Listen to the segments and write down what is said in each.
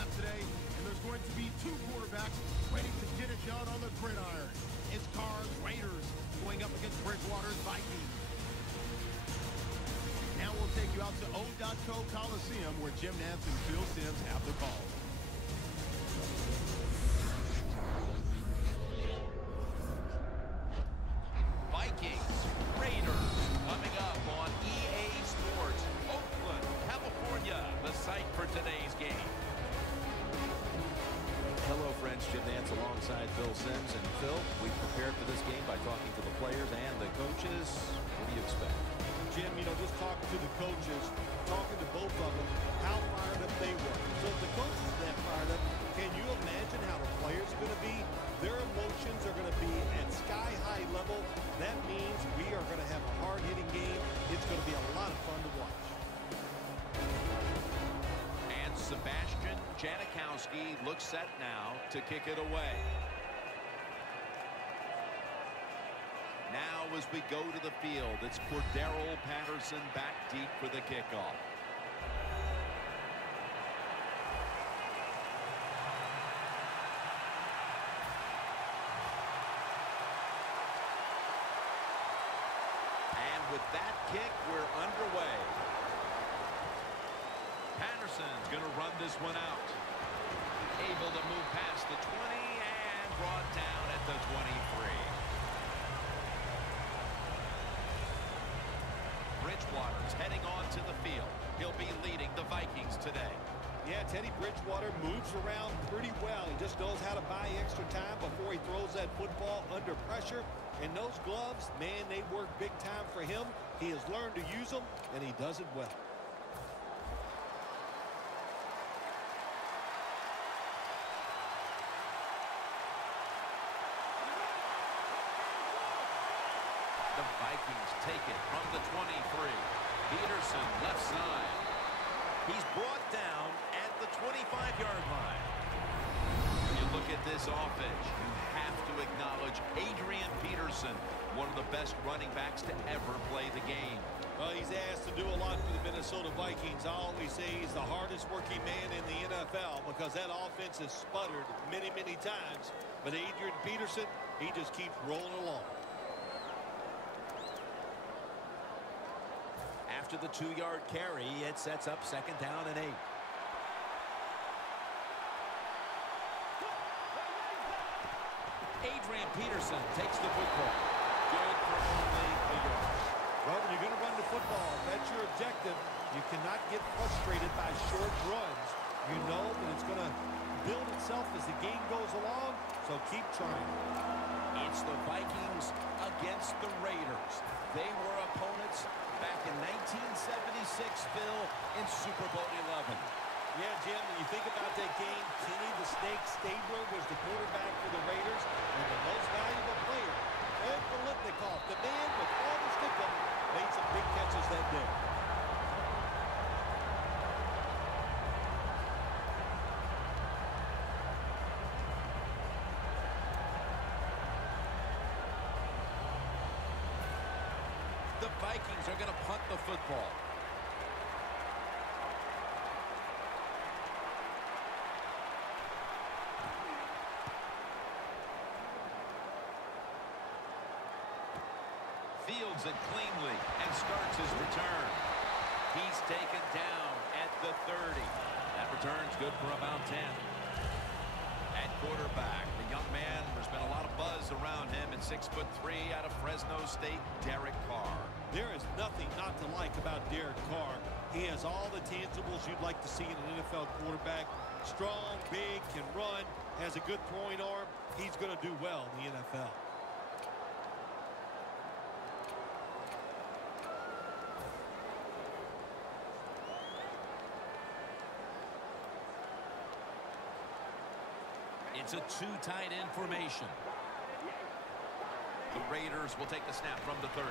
snap today, and there's going to be two quarterbacks ready to get it done on the gridiron. It's Carr's Raiders going up against Bridgewater's Vikings. Now we'll take you out to O.Co Coliseum, where Jim Nantz and Phil Simms have the call. Vikings, Raiders, coming up on EA Sports. Oakland, California, the site for today's game. Hello, friends. Jim Nantz alongside Phil Simms. And Phil, we prepared for this game by talking to the players and the coaches. What do you expect? Jim, just talking to the coaches, talking to both of them, how fired up they were. So if the coaches are that fired up, can you imagine how the players are going to be? Their emotions are going to be at sky-high level. That means we are going to have a hard-hitting game. It's going to be a lot of fun to watch. And Sebastian Janikowski looks set now to kick it away. Now as we go to the field, it's Cordero Patterson back deep for the kickoff. And with that kick, we're underway. Patterson's going to run this one out. Able to move past the 20 and brought down at the 23. Bridgewater's heading on to the field. He'll be leading the Vikings today. Yeah, Teddy Bridgewater moves around pretty well. He just knows how to buy extra time before he throws that football under pressure. And those gloves, man, they work big time for him. He has learned to use them, and he does it well. The Vikings take it from the 23. Peterson left side. He's brought down at the 25-yard line. When you look at this offense, you have to acknowledge Adrian Peterson, one of the best running backs to ever play the game. Well, he's asked to do a lot for the Minnesota Vikings. I always say he's the hardest working man in the NFL because that offense has sputtered many, many times. But Adrian Peterson, he just keeps rolling along. After the 2-yard carry, it sets up 2nd down and 8. Adrian Peterson takes the football. Good for only a yard. Well, when you're going to run the football, if that's your objective, you cannot get frustrated by short runs. You know that it's going to build itself as the game goes along, so keep trying. It's the Vikings against the Raiders. They were opponents back in 1976, Phil, in Super Bowl 11. Yeah, Jim, when you think about that game, Kenny the Snake Stabler was the quarterback for the Raiders, and the most valuable player, Ed Biletnikoff, the man with all the stick-up, made some big catches that day. The Vikings are going to punt the football. Fields it cleanly and starts his return. He's taken down at the 30. That return's good for about 10. At quarterback, the young man, there's been a lot of buzz around him at 6'3" out of Fresno State, Derek Carr. There is nothing not to like about Derek Carr. He has all the tangibles you'd like to see in an NFL quarterback. Strong, big, can run, has a good throwing arm. He's going to do well in the NFL. It's a two-tight end formation. The Raiders will take the snap from the 30.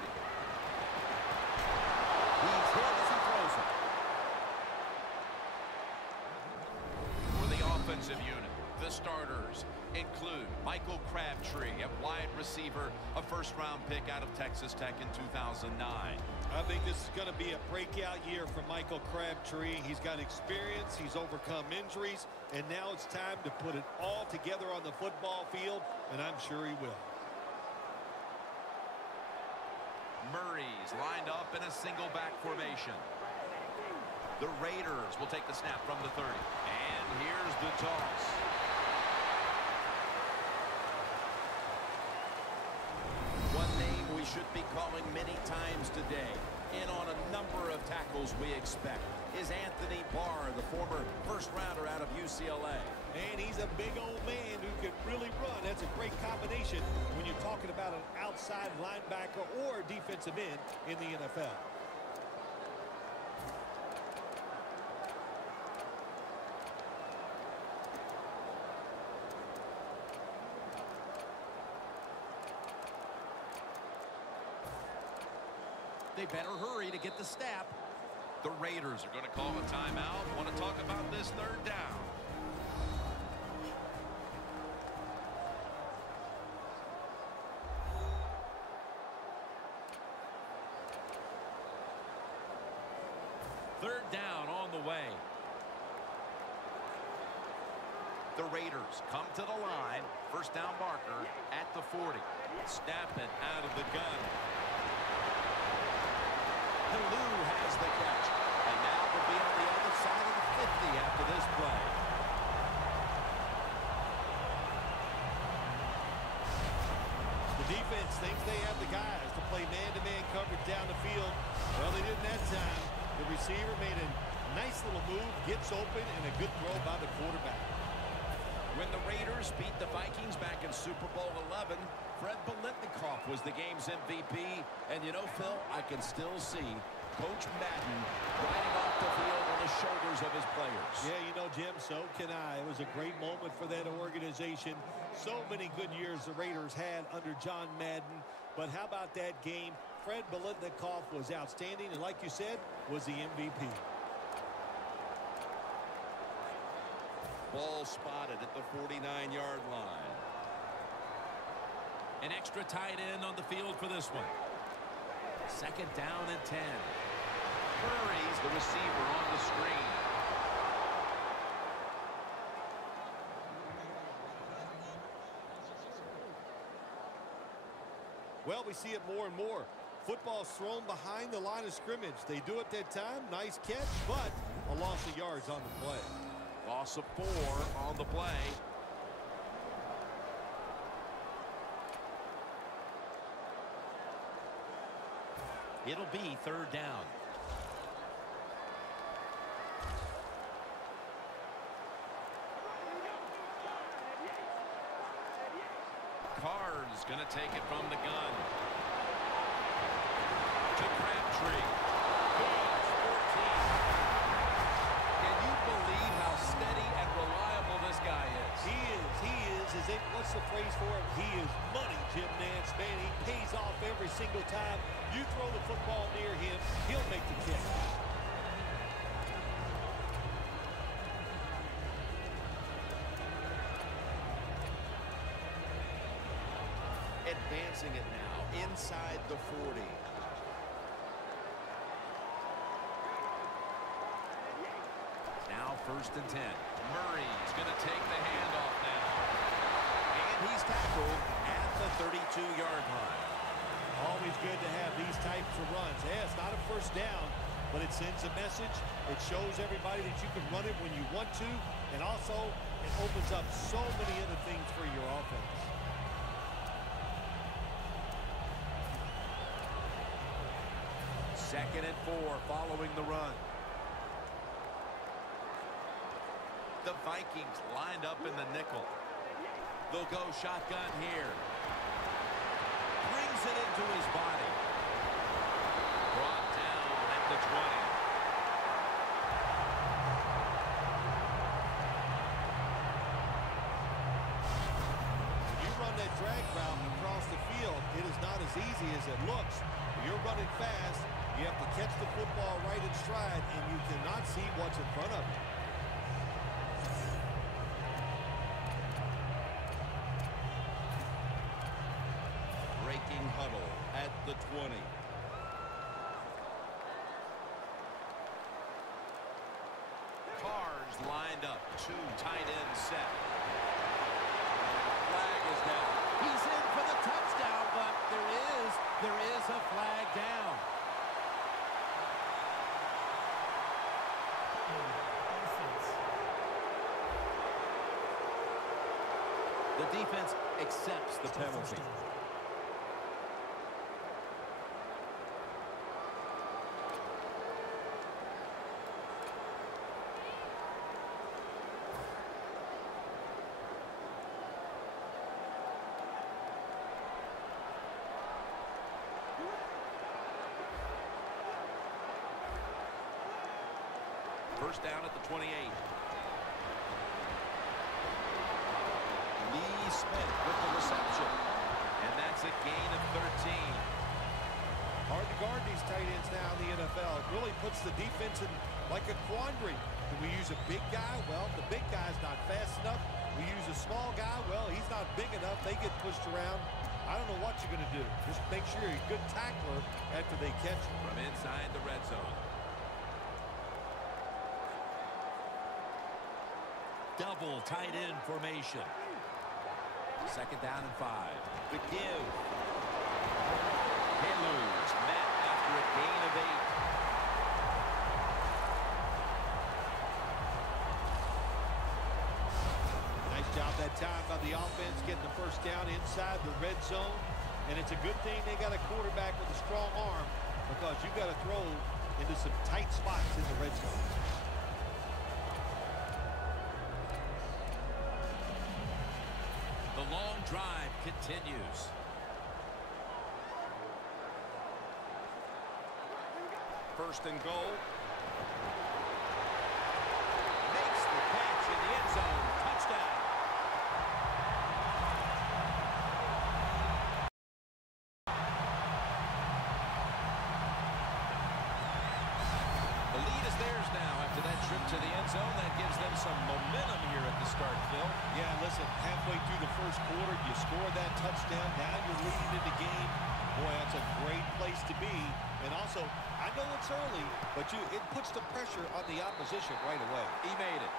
He's hit as he throws it. For the offensive unit, the starters include Michael Crabtree at wide receiver, a first-round pick out of Texas Tech in 2009. I think this is going to be a breakout year for Michael Crabtree. He's got experience, he's overcome injuries, and now it's time to put it all together on the football field, and I'm sure he will. Murray's lined up in a single back formation. The Raiders will take the snap from the 30. And here's the toss. One name we should be calling many times today, in on a number of tackles we expect, is Anthony Barr, the former first-rounder out of UCLA. And he's a big old man who can really run. That's a great combination when you're talking about an outside linebacker or defensive end in the NFL. They better hurry to get the snap. The Raiders are going to call a timeout. Want to talk about this third down. Third down on the way. The Raiders come to the line. First down marker at the 40. Snap it out of the gun. Lou has the catch. And now will be on the other side of the 50 after this play. The defense thinks they have the guys to play man-to-man coverage down the field. Well, they didn't that time. The receiver made a nice little move, gets open, and a good throw by the quarterback. When the Raiders beat the Vikings back in Super Bowl 11, Fred Biletnikoff was the game's MVP. And you know, Phil, I can still see Coach Madden riding off the field on the shoulders of his players. Yeah, you know, Jim, so can I. It was a great moment for that organization. So many good years the Raiders had under John Madden. But how about that game? Fred Biletnikoff was outstanding, and like you said, was the MVP. Ball spotted at the 49-yard line. An extra tight end on the field for this one. Second down and 10. Murray's the receiver on the screen. Well, we see it more and more. Football's thrown behind the line of scrimmage. They do it that time. Nice catch, but a loss of yards on the play. Loss of 4 on the play. It'll be third down. Carr's going to take it from the gun. To Crabtree. Good, 14. Can you believe how steady and reliable this guy is? He is. What's the phrase for him? He is money, Jim Nance. Man, he pays off every single time. You throw the football near him, he'll make the catch. Advancing it now inside the 40. Now first and 10. Murray's going to take the handoff now. And he's tackled at the 32-yard line. Always good to have these types of runs. Yeah, it's not a first down, but it sends a message. It shows everybody that you can run it when you want to, and also it opens up so many other things for your offense. Second and 4 following the run. The Vikings lined up in the nickel. They'll go shotgun here. Brings it into his body. Brought down at the 20. You run that drag route across the field, it is not as easy as it looks. You're running fast. You have to catch the football right in stride, and you cannot see what's in front of you. the 20. Cars lined up. 2 tight ends set. Flag is down. He's in for the touchdown, but there is a flag down. The defense accepts the penalty. First down at the 28. Lee Smith with the reception. And that's a gain of 13. Hard to guard these tight ends now in the NFL. It really puts the defense in like a quandary. Do we use a big guy? Well, the big guy's not fast enough. We use a small guy. Well, he's not big enough. They get pushed around. I don't know what you're going to do. Just make sure you're a good tackler after they catch you. From inside the red zone. Double tight end formation. Second down and 5. The give. Halos met after a gain of 8. Nice job that time by the offense getting the first down inside the red zone. And it's a good thing they got a quarterback with a strong arm because you got to throw into some tight spots in the red zone. The long drive continues. First and goal. Makes the catch in the end zone. Touchdown. The lead is theirs now after that trip to the end zone. That gives them some momentum here at the start, Phil. Yeah, listen, halfway through the first quarter, you score that touchdown. Now you're leading in the game. Boy, that's a great place to be. And also, I know it's early, but it puts the pressure on the opposition right away. He made it.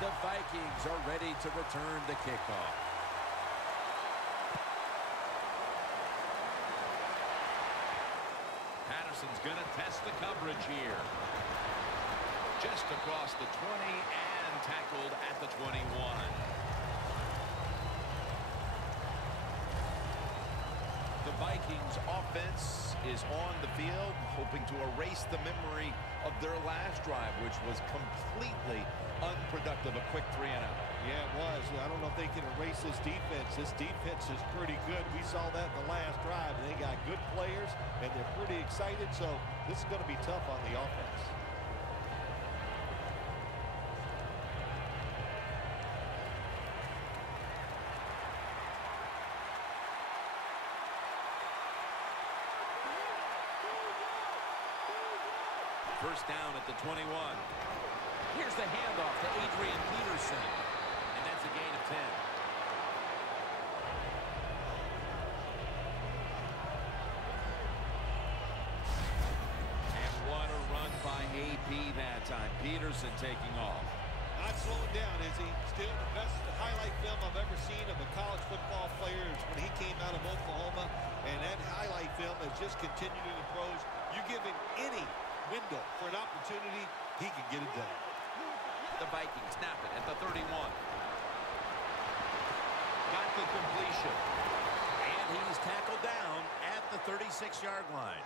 The Vikings are ready to return the kickoff. Patterson's going to test the coverage here. Just across the 20 and tackled at the 21. The Vikings offense is on the field, hoping to erase the memory of their last drive, which was completely unproductive. A quick 3 and out. Yeah, it was. I don't know if they can erase this defense. This defense is pretty good. We saw that in the last drive, and they got good players, and they're pretty excited, so this is going to be tough on the offense. First down at the 21. Here's the handoff to Adrian Peterson. And that's a gain of 10. And what a run by AP that time. Peterson taking off. Not slowing down, is he? Still the best highlight film I've ever seen of a college football player is when he came out of Oklahoma. And that highlight film has just continued in the pros. You give him any window for an opportunity, he can get it done. The Vikings snap it at the 31. Got the completion. And he's tackled down at the 36-yard line.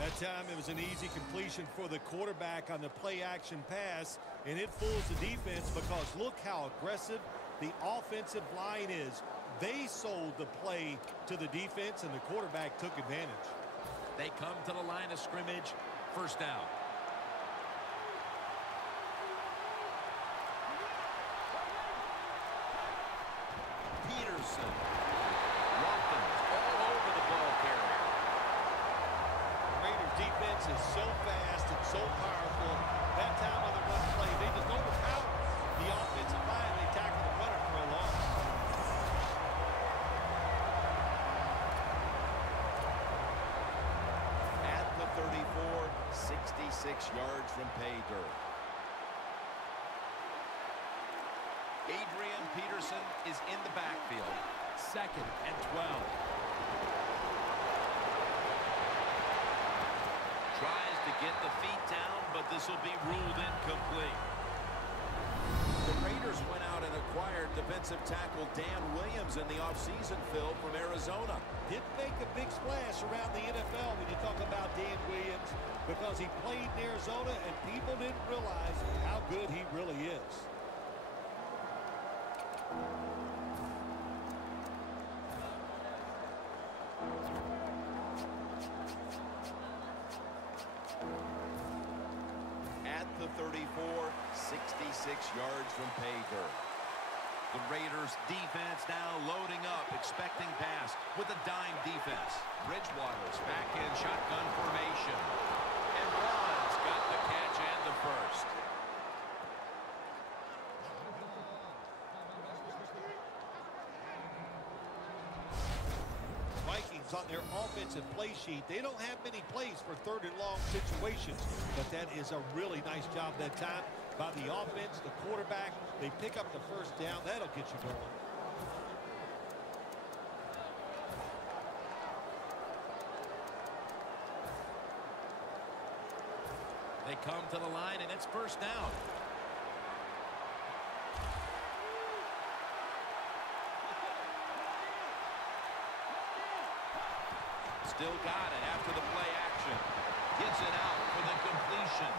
That time it was an easy completion for the quarterback on the play-action pass, and it fools the defense because look how aggressive the offensive line is. They sold the play to the defense, and the quarterback took advantage. They come to the line of scrimmage. First down. Peterson. Watkins all over the ball carrier. is so fast and so powerful. That time on the run play, they just overpower the offensive line. They tackle the runner for a loss. At the 34, 66 yards from pay dirt. Adrian Peterson is in the backfield. 2nd and 12. Tries to get the feet down, but this will be ruled incomplete. The Raiders went out and acquired defensive tackle Dan Williams in the offseason, Phil, from Arizona. Didn't make a big splash around the NFL when you talk about Dan Williams, because he played in Arizona and people didn't realize how good he really is. At the 34, 66 yards from pay dirt. The Raiders defense now loading up, expecting pass with a dime defense. Bridgewater's back in shotgun formation. And Wallace got the catch and the first. Vikings on their offensive play sheet, they don't have many plays for 3rd and long situations, but that is a really nice job that time by the offense, the quarterback. They pick up the first down. That'll get you going. They come to the line, and it's first down. Still got it after the play action. Gets it out for the completion.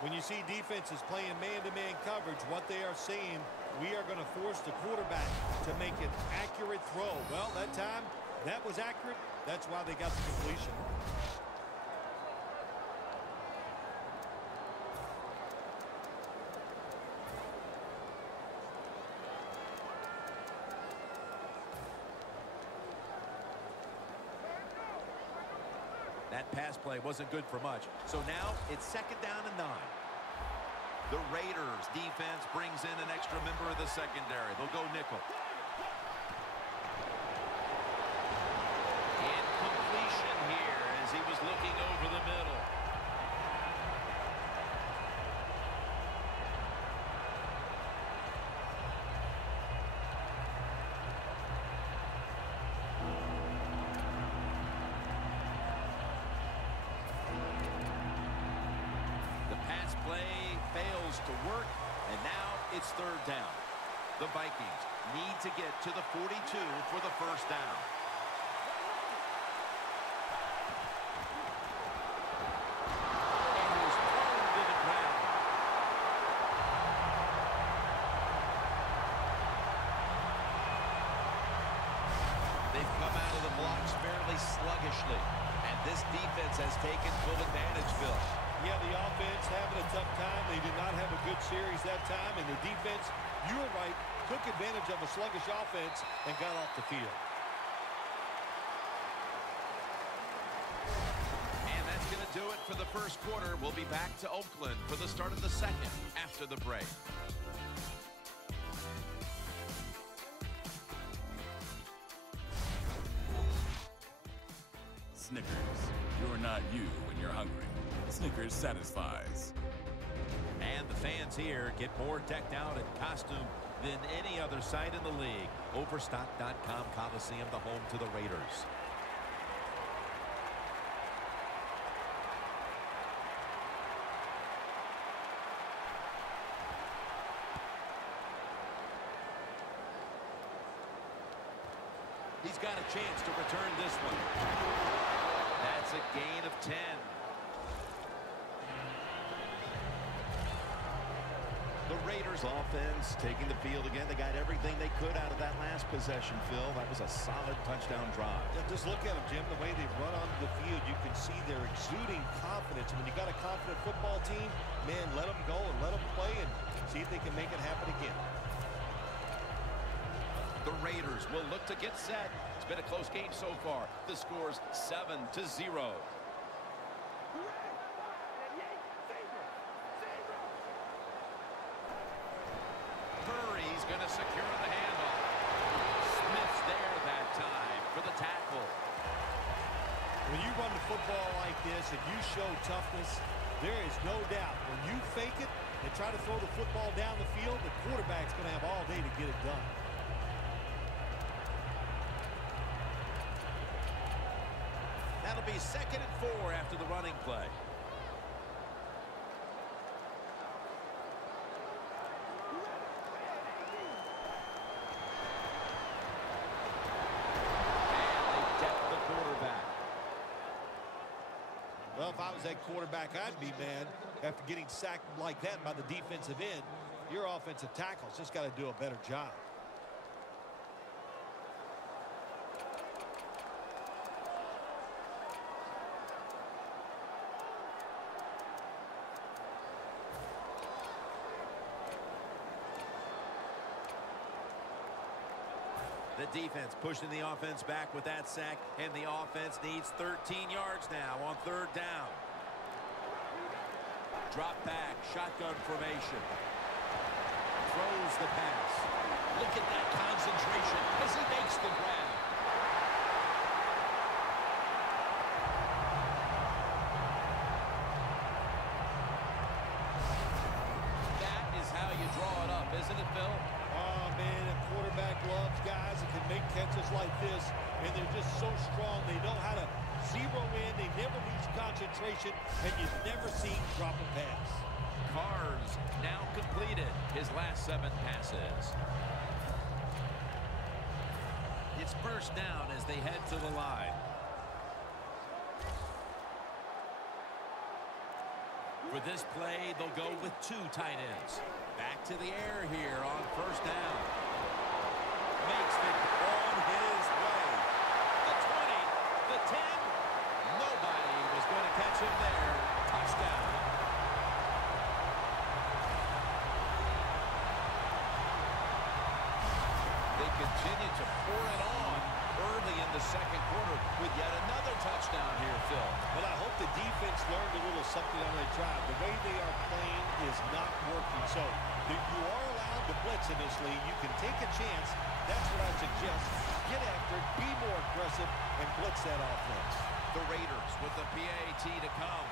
When you see defenses playing man-to-man coverage, what they are saying, we are going to force the quarterback to make an accurate throw. Well, that time, that was accurate. That's why they got the completion. That pass play wasn't good for much. So now it's 2nd down and 9. The Raiders defense brings in an extra member of the secondary. They'll go nickel. Incompletion here as he was looking over the middle. Play fails to work, and now it's 3rd down. The Vikings need to get to the 42 for the first down. And he was thrown to the ground. They've come out of the blocks fairly sluggishly, and this defense has taken full advantage, Bill. Yeah, the offense having a tough time. They did not have a good series that time, and the defense, you were right, took advantage of a sluggish offense and got off the field. And that's going to do it for the first quarter. We'll be back to Oakland for the start of the second after the break. Snickers, you're not you when you're hungry. Snickers satisfies. And the fans here get more decked out in costume than any other site in the league. Overstock.com Coliseum, the home to the Raiders. He's got a chance to return this one. That's a gain of 10. The Raiders offense taking the field again. They got everything they could out of that last possession, Phil. That was a solid touchdown drive. Yeah, just look at them, Jim. The way they run onto the field, you can see they're exuding confidence. When you got a confident football team, man, let them go and let them play and see if they can make it happen again. The Raiders will look to get set. It's been a close game so far. The score's 7-0. Hurry's going to secure the handoff. Smith's there that time for the tackle. When you run the football like this and you show toughness, there is no doubt when you fake it and try to throw the football down the field, the quarterback's going to have all day to get it done. That'll be 2nd and 4 after the running play. Well, if I was that quarterback, I'd be mad after getting sacked like that by the defensive end. Your offensive tackle's just got to do a better job. The defense pushing the offense back with that sack, and the offense needs 13 yards now on 3rd down. Drop back, shotgun formation. Throws the pass. Look at that concentration as he makes the grab. That is how you draw it up, isn't it, Phil? Oh, man, a quarterback loves guys that can make catches like this, and they're just so strong. They know how to zero in. They never lose concentration, and you've never seen drop a pass. Carr's now completed his last 7 passes. It's 1st down as they head to the line. For this play, they'll go with 2 tight ends. Back to the air here on 1st down. Makes it on his way. The 20, the 10. Nobody was going to catch him there. Touchdown. They continue to pour it on early in the 2nd quarter with yet another touchdown here, Phil. Well, I hope the defense learned a little something on their drive. The way they are playing is not working. So if you are allowed to blitz in this league, you can take a chance. That's what I suggest. Get after it, be more aggressive, and blitz that offense. The Raiders with the PAT to come.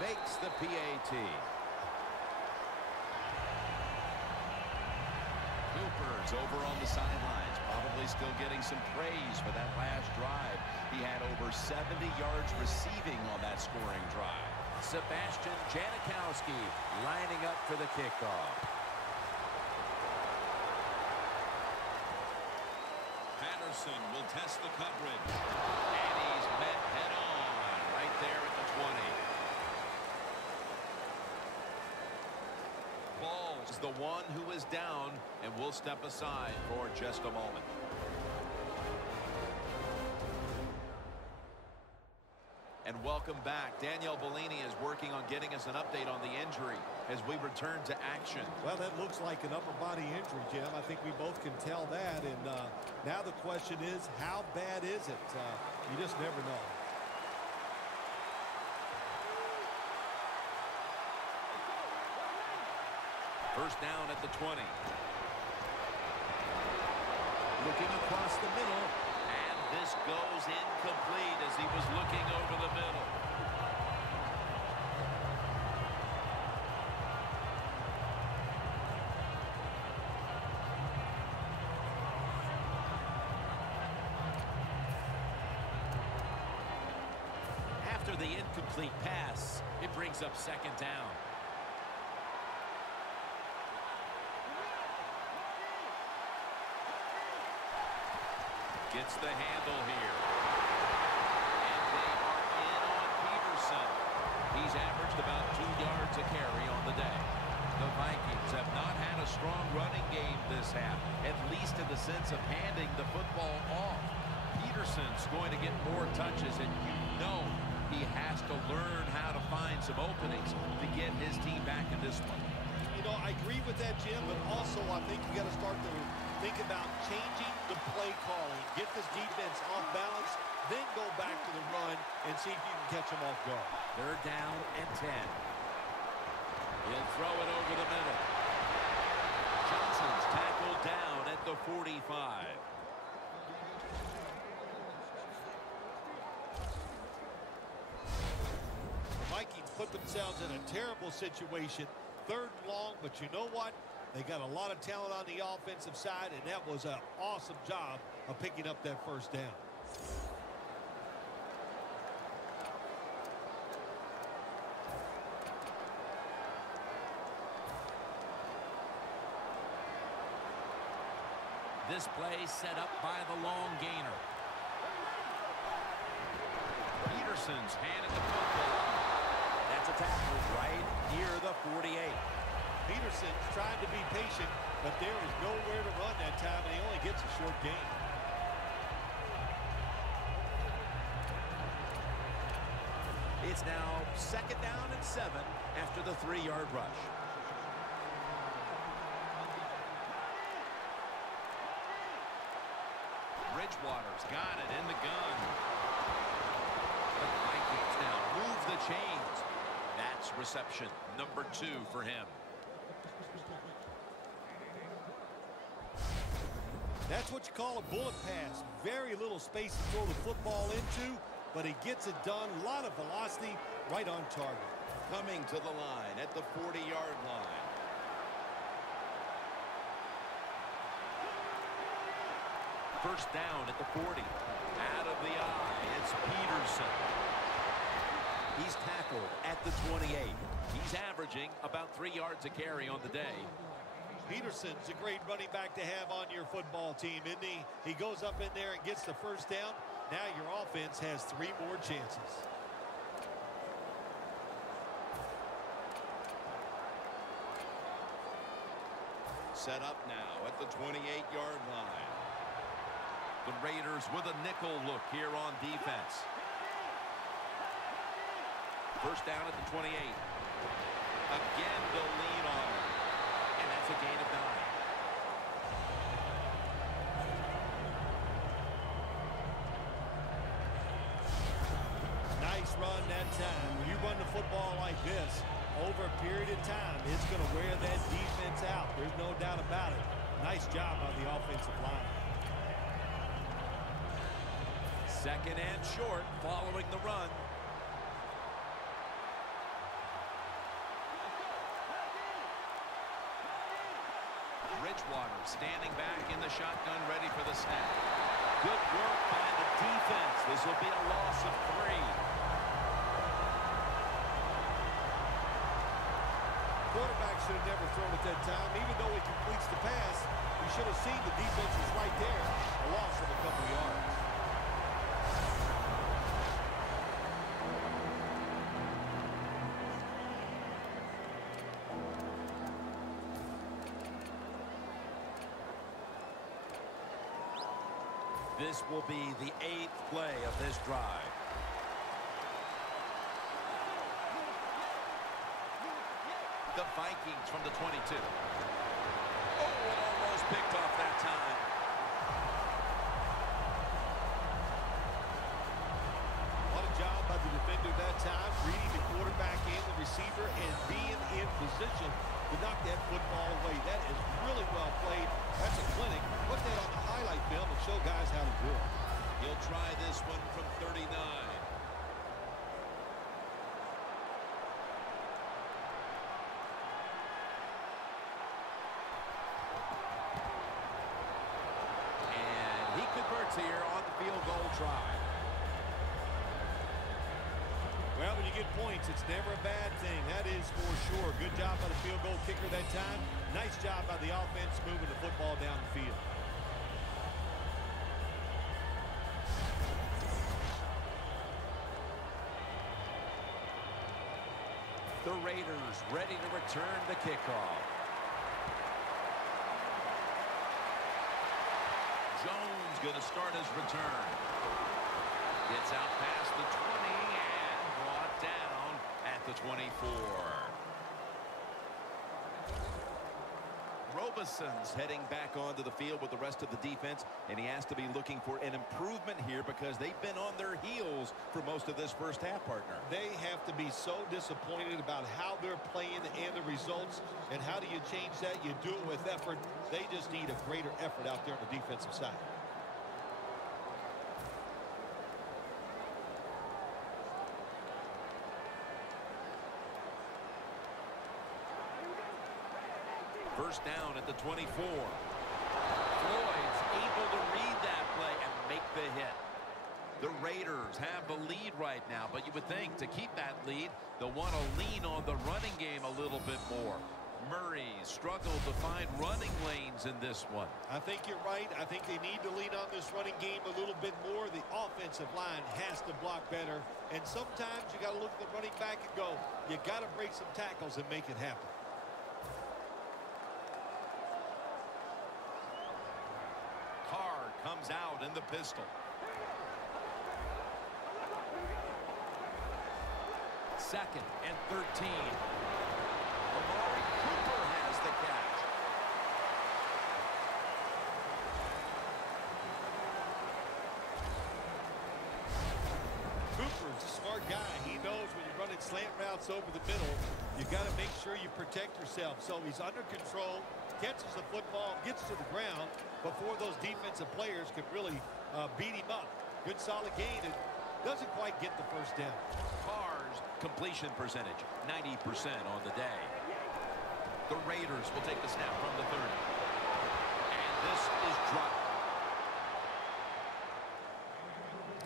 Makes the PAT. Cooper's over on the sidelines, probably still getting some praise for that last drive. He had over 70 yards receiving on that scoring drive. Sebastian Janikowski lining up for the kickoff. Patterson will test the coverage. And he's met head-on right there at the 20. Ball's the one who is down, and we'll step aside for just a moment. And welcome back. Danielle Bellini is working on getting us an update on the injury as we return to action. Well, that looks like an upper body injury, Jim. I think we both can tell that. And now the question is, how bad is it? You just never know. First down at the 20. Looking across the middle. And this goes incomplete as he was looking over the middle. After the incomplete pass, it brings up 2nd down. Gets the handle here. And they are in on Peterson. He's averaged about 2 yards a carry on the day. The Vikings have not had a strong running game this half, at least in the sense of handing the football off. Peterson's going to get more touches, and you know he has to learn how to find some openings to get his team back in this one. You know, I agree with that, Jim, but also I think you got to start to think about changing the play calling. Get this defense off balance, then go back to the run and see if you can catch them off guard. They're down and 10. He'll throw it over the middle. Johnson's tackled down at the 45. Vikings put themselves in a terrible situation. 3rd and long, but you know what? They got a lot of talent on the offensive side, and that was an awesome job of picking up that 1st down. This play set up by the long gainer. Peterson's handed the football. That's a tackle right near the 48. Peterson's trying to be patient, but there is nowhere to run that time, and he only gets a short gain. It's now 2nd down and 7 after the 3-yard rush. Bridgewater's got it in the gun. The Vikings now move the chains. That's reception number 2 for him. That's what you call a bullet pass. Very little space to throw the football into, but he gets it done. A lot of velocity, right on target. Coming to the line at the 40-yard line. First down at the 40. Out of the eye, it's Peterson. He's tackled at the 28. He's averaging about 3 yards a carry on the day. Peterson's a great running back to have on your football team, isn't he? He goes up in there and gets the 1st down. Now your offense has 3 more chances. Set up now at the 28-yard line. The Raiders with a nickel look here on defense. First down at the 28. Again to lean on him. And that's a gain of 9. Nice run that time. When you run the football like this, over a period of time, it's going to wear that defense out. There's no doubt about it. Nice job on the offensive line. 2nd and short following the run. Bridgewater standing back in the shotgun, ready for the snap. Good work by the defense. This will be a loss of 3. Quarterback should have never thrown at that time. Even though he completes the pass, you should have seen the defense was right there. A loss of a couple of yards. This will be the 8th play of this drive. The Vikings from the 22. Oh, it almost picked off that time. What a job by the defender that time, reading the quarterback and the receiver and being in position to knock that football away. That is really well played. That's a clinic. Put that on the highlight film and show guys how to do it. He'll try this one from 39. And he converts here on the field goal try. Well, when you get points, it's never a bad thing. That is for sure. Good job by the field goal kicker that time. Nice job by the offense moving the football down the field. The Raiders ready to return the kickoff. Jones going to start his return. Gets out past the 20 and brought down at the 24. Robeson's heading back onto the field with the rest of the defense, and he has to be looking for an improvement here because they've been on their heels for most of this first half, partner. They have to be so disappointed about how they're playing and the results. And how do you change that? You do it with effort. They just need a greater effort out there on the defensive side. First down at the 24. Floyd's able to read that play and make the hit. The Raiders have the lead right now, but you would think to keep that lead, they'll want to lean on the running game a little bit more. Murray struggled to find running lanes in this one. I think you're right. I think they need to lean on this running game a little bit more. The offensive line has to block better. And sometimes you got to look at the running back and go, you got to break some tackles and make it happen. Comes out in the pistol. Second and 13. Amari Cooper has the catch. Cooper's a smart guy. He knows when you're running slant routes over the middle, you got to make sure you protect yourself. So he's under control, catches the football, gets to the ground before those defensive players could really beat him up. Good solid gain and doesn't quite get the first down. Carr's completion percentage, 90% on the day. The Raiders will take the snap from the 30. And this is dropped.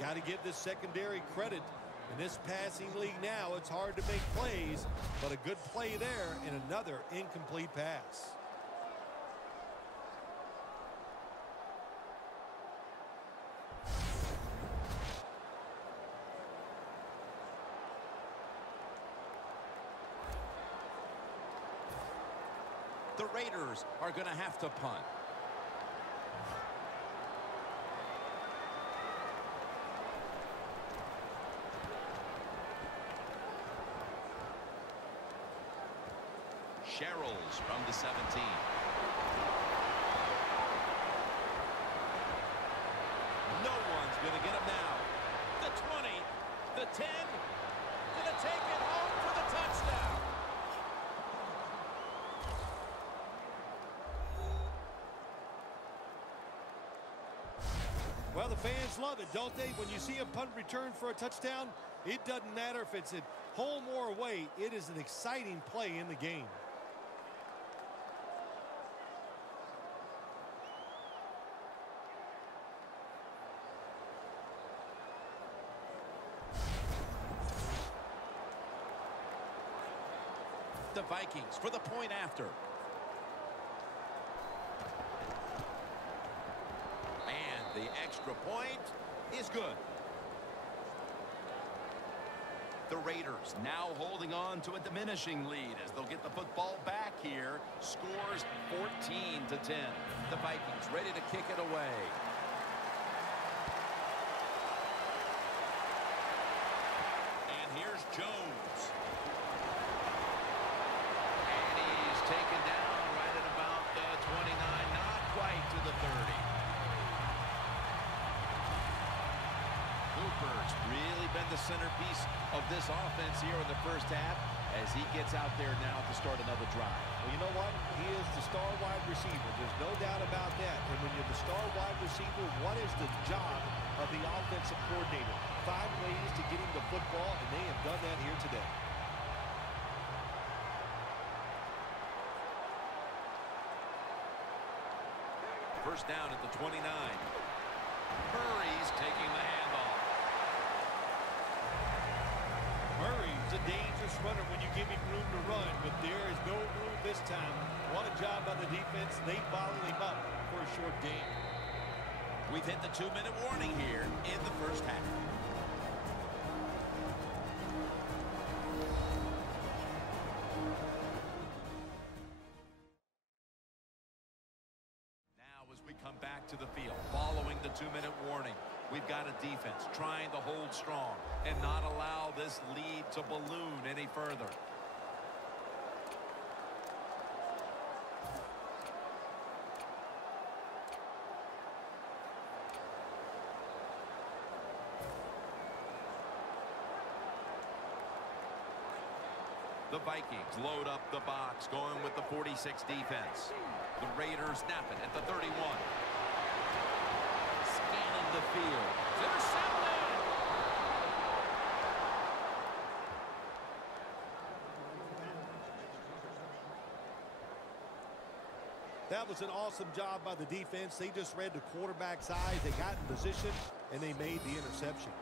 Got to give this secondary credit. In this passing league now, it's hard to make plays, but a good play there and another incomplete pass. The Raiders are going to have to punt. Sherrills from the 17. No one's going to get him now. The 20, the 10, going to take it home for the touchdown. Well, the fans love it, don't they? When you see a punt return for a touchdown, it doesn't matter if it's at home or away. It is an exciting play in the game. The Vikings for the point after. And the extra point is good. The Raiders now holding on to a diminishing lead as they'll get the football back here. Scores 14-10. The Vikings ready to kick it away. And here's Jones. Taken down right at about the 29, not quite to the 30. Cooper's really been the centerpiece of this offense here in the first half as he gets out there now to start another drive. Well, you know what? He is the star wide receiver. There's no doubt about that. And when you're the star wide receiver, what is the job of the offensive coordinator? Find ways to get him the football, and they have done that here today. First down at the 29. Murray's taking the handoff. Murray's a dangerous runner when you give him room to run, but there is no room this time. What a job by the defense. They bottled him up for a short game. We've hit the 2-minute warning here in the first half. Come back to the field following the 2-minute warning. We've got a defense trying to hold strong and not allow this lead to balloon any further. The Vikings load up the box, going with the 46 defense. The Raiders snap it at the 31. Scanning the field. Intercepted! That was an awesome job by the defense. They just read the quarterback's eyes. They got in position, and they made the interception.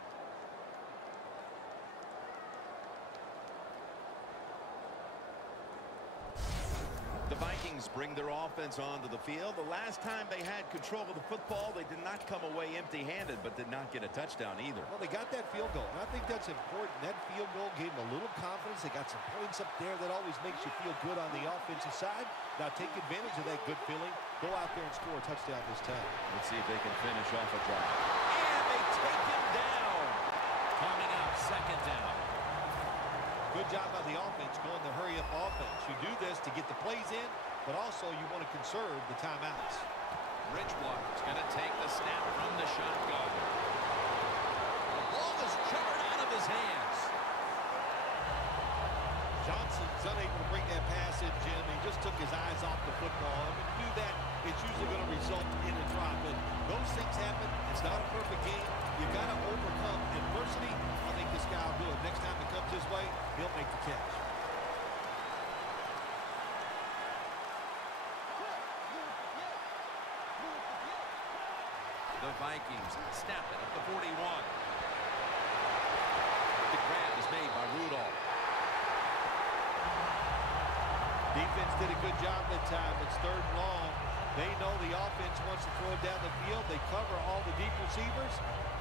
The Vikings bring their offense onto the field. The last time they had control of the football, they did not come away empty-handed, but did not get a touchdown either. Well, they got that field goal, and I think that's important. That field goal gave them a little confidence. They got some points up there that always makes you feel good on the offensive side. Now take advantage of that good feeling. Go out there and score a touchdown this time. Let's see if they can finish off a drive. And they take him down. Coming up, second down. Good job by the offense going the hurry-up offense. You do this to get the plays in, but also you want to conserve the timeouts. Bridgewater's going to take the snap from the shotgun. The ball is jarred out of his hands. Johnson's unable to bring that pass in, Jim. He just took his eyes off the football. And when you do that, it's usually going to result in a drop. And those things happen. It's not a perfect game. You got to overcome adversity. I think this guy will do it. Next time it comes his way, he'll make the catch. The Vikings snap it at the 41. The grab is made by Rudolph. Defense did a good job that time. It's third and long. They know the offense wants to throw it down the field. They cover all the deep receivers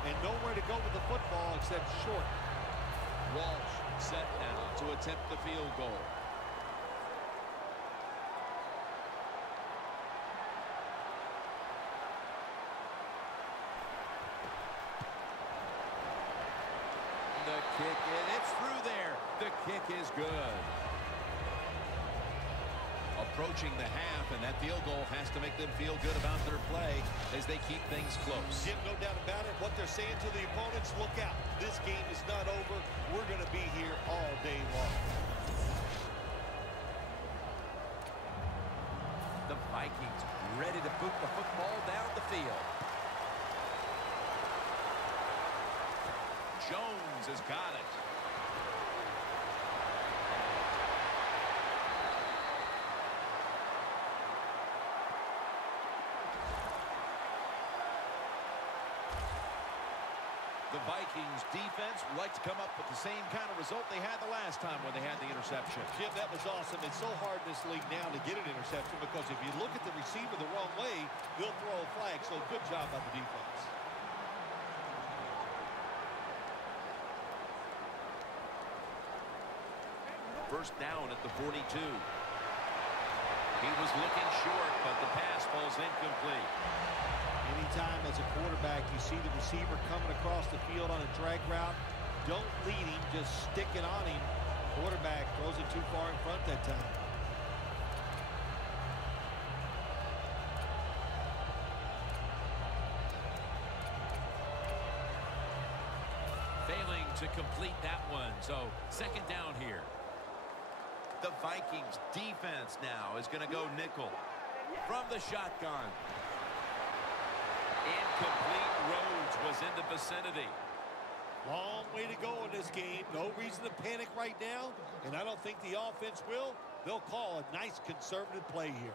and nowhere to go with the football except short. Walsh set now to attempt the field goal. The kick, and it's through there. The kick is good. Approaching the half, and that field goal has to make them feel good about their play as they keep things close. Jim, no doubt about it. What they're saying to the opponents, look out. This game is not over. We're going to be here all day long. The Vikings ready to boot the football down the field. Jones has got it. The Vikings defense would like to come up with the same kind of result they had the last time when they had the interception. Jim, that was awesome. It's so hard in this league now to get an interception because if you look at the receiver the wrong way, they'll throw a flag. So good job by the defense. First down at the 42. He was looking short, but the pass falls incomplete. Anytime as a quarterback you see the receiver coming across the field on a drag route, don't lead him, just stick it on him. Quarterback throws it too far in front that time. Failing to complete that one, so second down here. The Vikings defense now is going to go nickel from the shotgun. Incomplete. Rhodes was in the vicinity. Long way to go in this game. No reason to panic right now, and I don't think the offense will. They'll call a nice conservative play here.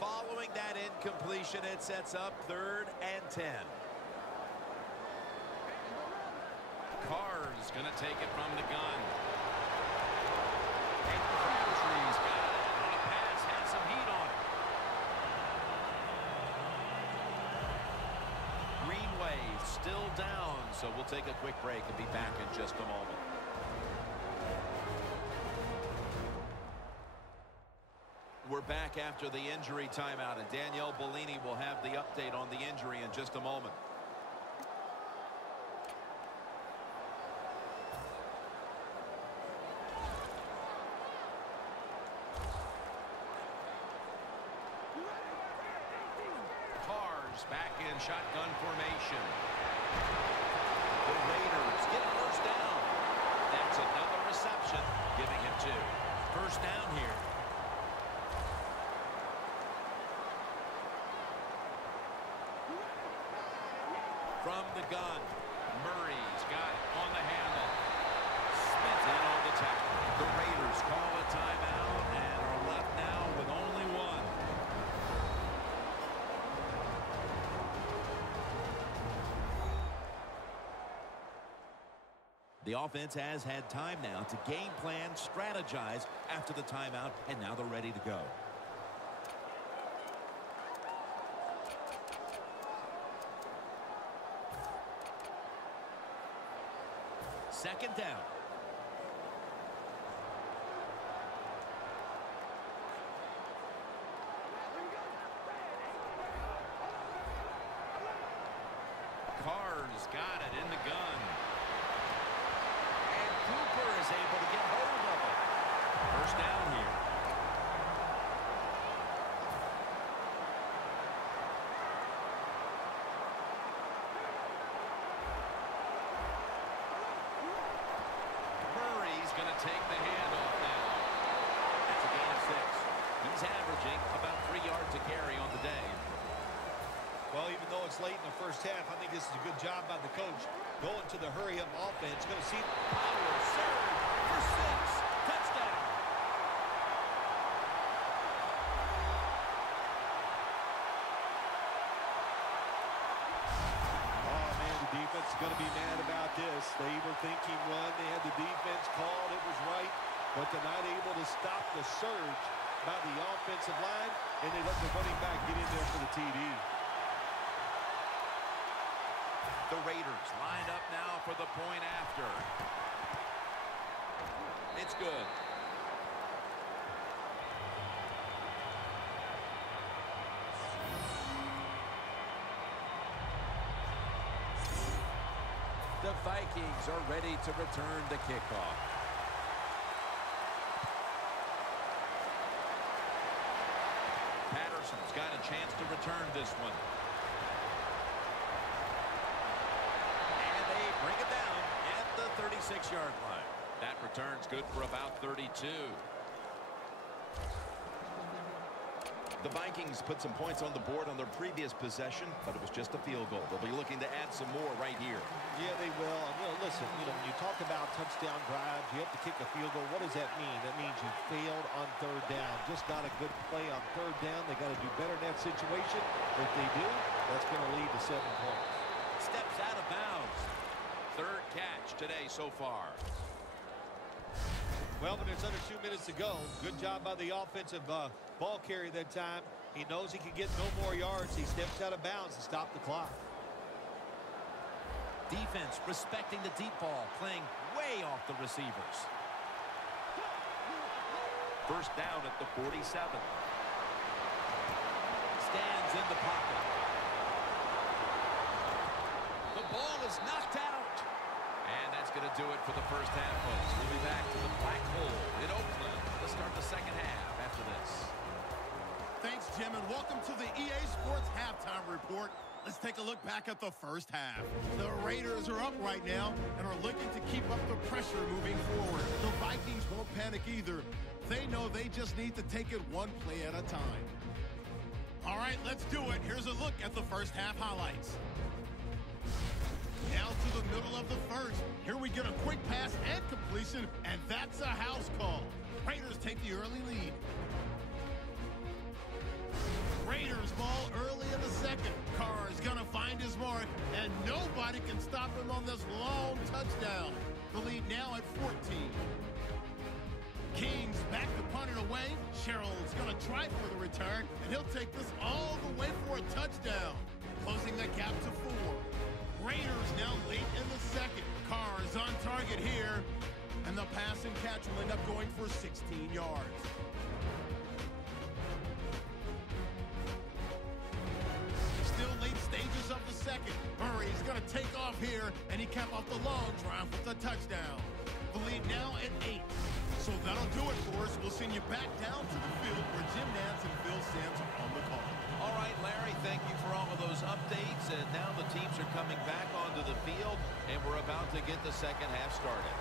Following that incompletion, it sets up 3rd and 10. Carr's going to take it from the gun. And Crabtree's got it. On a pass, had some heat on it. Greenway still down, so we'll take a quick break and be back in just a moment. We're back after the injury timeout, and Danielle Bellini will have the update on the injury in just a moment. in shotgun formation. The Raiders get a first down. That's another reception, giving him 2. First down here. From the gun, Murray's got it on the handle. Smith in on the tackle. The Raiders call a timeout and are left now with only 1. The offense has had time now to game plan, strategize after the timeout, and now they're ready to go. Second down. Carr's got it in the gun. And Cooper is able to get hold of it. First down here. Murray's going to take the handoff now. That's a gain of 6. He's averaging about 3 yards a carry on the day. Well, even though it's late in the first half, I think this is a good job by the coach. Going to the hurry-up offense. Going to see power surge for 6. Touchdown. Oh, man, the defense is going to be mad about this. They were thinking run. They had the defense called. It was right. But they're not able to stop the surge by the offensive line. And they let the running back get in there for the TD. The Raiders lined up now for the point after. It's good. The Vikings are ready to return the kickoff. Patterson's got a chance to return this one. Bring it down at the 36-yard line. That return's good for about 32. The Vikings put some points on the board on their previous possession, but it was just a field goal. They'll be looking to add some more right here. Yeah, they will. And, listen, when you talk about touchdown drives, you have to kick a field goal. What does that mean? That means you failed on third down. Just not a good play on third down. They got to do better in that situation. If they do, that's going to lead to 7 points. Steps out of bounds. Third catch today so far. Well, when there's under 2 minutes to go, good job by the offensive ball carrier that time. He knows he can get no more yards. He steps out of bounds to stop the clock. Defense respecting the deep ball, playing way off the receivers. First down at the 47. Stands in the pocket. The ball is knocked out. And that's going to do it for the first half, folks. We'll be back to the Black Hole in Oakland to start the second half after this. Thanks, Jim, and welcome to the EA Sports Halftime Report. Let's take a look back at the first half. The Raiders are up right now and are looking to keep up the pressure moving forward. The Vikings won't panic either. They know they just need to take it one play at a time. All right, let's do it. Here's a look at the first half highlights. Down to the middle of the first. Here we get a quick pass and completion, and that's a house call. Raiders take the early lead. Raiders ball early in the second. Carr is going to find his mark, and nobody can stop him on this long touchdown. The lead now at 14. Kings back to punt it away. Sherrill's going to try for the return, and he'll take this all the way for a touchdown, closing the gap to 4. Raiders now late in the second. Carr is on target here, and the pass and catch will end up going for 16 yards. Still late stages of the second. Murray's going to take off here, and he capped off the long drive with the touchdown. The lead now at 8. So that'll do it for us. We'll send you back down to the field where Jim Nantz and Phil Simms are on the call. All right, Larry, thank you for all of those updates. And now the teams are coming back onto the field, and we're about to get the second half started.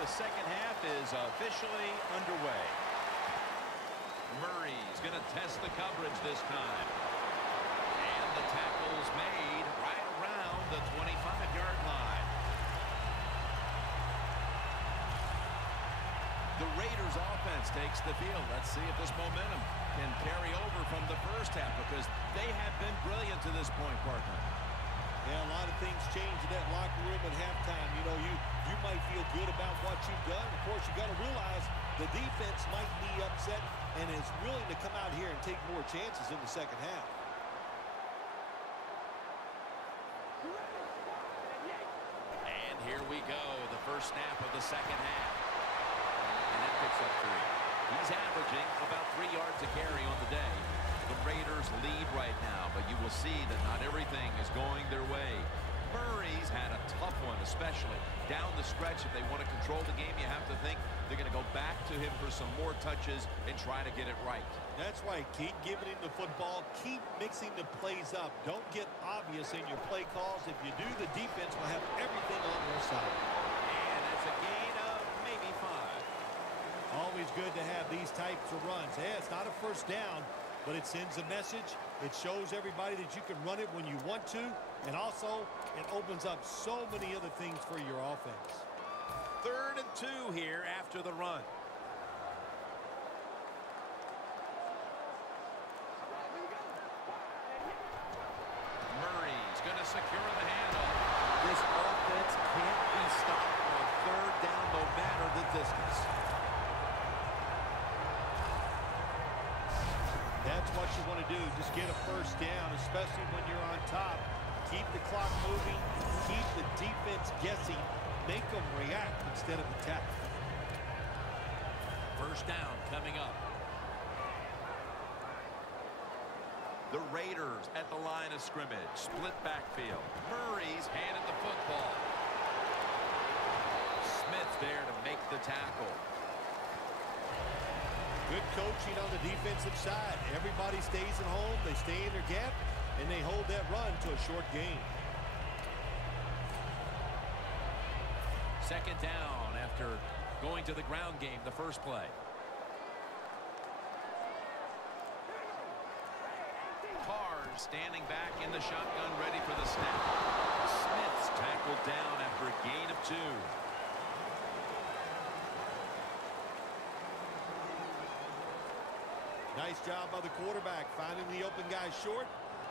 The second half is officially underway. Murray's going to test the coverage this time. And the tackle's made right around the 25-yard line. The Raiders offense takes the field. Let's see if this momentum can carry over from the first half, because they have been brilliant to this point, partner. Yeah, a lot of things change in that locker room at halftime. You know, you might feel good about what you've done. Of course, you got to realize the defense might be upset and is willing to come out here and take more chances in the second half. And here we go, the first snap of the second half. And that picks up 3. He's averaging about 3 yards a carry on the day. The Raiders lead right now, but you will see that not everything is going their way. Murray's had a tough one, especially down the stretch. If they want to control the game, you have to think they're going to go back to him for some more touches and try to get it right. That's right. Keep giving him the football. Keep mixing the plays up. Don't get obvious in your play calls. If you do, the defense will have everything on their side. And that's a gain of maybe 5. Always good to have these types of runs. Yeah, it's not a first down, but it sends a message. It shows everybody that you can run it when you want to, and also it opens up so many other things for your offense. 3rd and 2 here after the run. Murray's going to secure the handle. This offense can't be stopped on 3rd down no matter the distance. That's what you want to do. Just get a first down, especially when you're on top. Keep the clock moving. Keep the defense guessing. Make them react instead of attack. First down coming up. The Raiders at the line of scrimmage. Split backfield. Murray's handed the football. Smith there to make the tackle. Good coaching on the defensive side. Everybody stays at home. They stay in their gap, and they hold that run to a short gain. Second down after going to the ground game the first play. Carr standing back in the shotgun, ready for the snap. Smith's tackled down after a gain of 2. Nice job by the quarterback finding the open guy short.